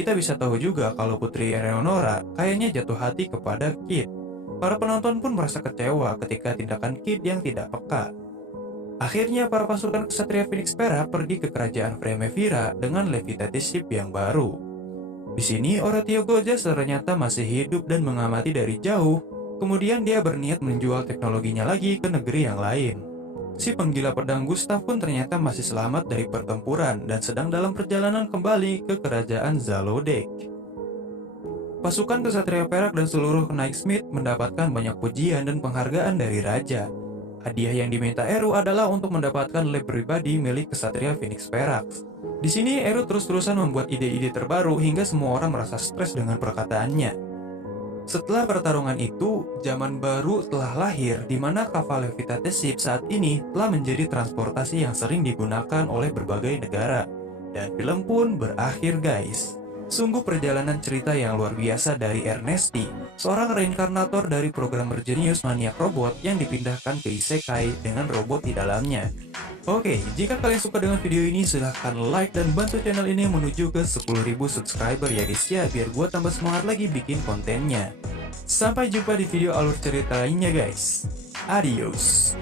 Kita bisa tahu juga kalau Putri Eleonora kayaknya jatuh hati kepada Kid. Para penonton pun merasa kecewa ketika tindakan Kid yang tidak peka. Akhirnya, para pasukan Ksatria Phoenix Perak pergi ke kerajaan Fremevira dengan Levitated Ship yang baru. Di sini, Oratio Gojas ternyata masih hidup dan mengamati dari jauh. Kemudian dia berniat menjual teknologinya lagi ke negeri yang lain. Si penggila pedang Gustav pun ternyata masih selamat dari pertempuran dan sedang dalam perjalanan kembali ke kerajaan Zalodek. Pasukan Ksatria Perak dan seluruh Knightsmith mendapatkan banyak pujian dan penghargaan dari raja. Hadiah yang diminta Eru adalah untuk mendapatkan lab pribadi milik Ksatria Phoenix Perak. Di sini Eru terus-terusan membuat ide-ide terbaru hingga semua orang merasa stres dengan perkataannya. Setelah pertarungan itu, zaman baru telah lahir di mana kapal Levitated Ship saat ini telah menjadi transportasi yang sering digunakan oleh berbagai negara. Dan film pun berakhir, guys. Sungguh perjalanan cerita yang luar biasa dari Ernesti, seorang reinkarnator dari programmer jenius maniak robot yang dipindahkan ke Isekai dengan robot di dalamnya. Oke, jika kalian suka dengan video ini, silahkan like dan bantu channel ini menuju ke 10.000 subscriber ya guys ya, biar gue tambah semangat lagi bikin kontennya. Sampai jumpa di video alur cerita lainnya guys. Adios.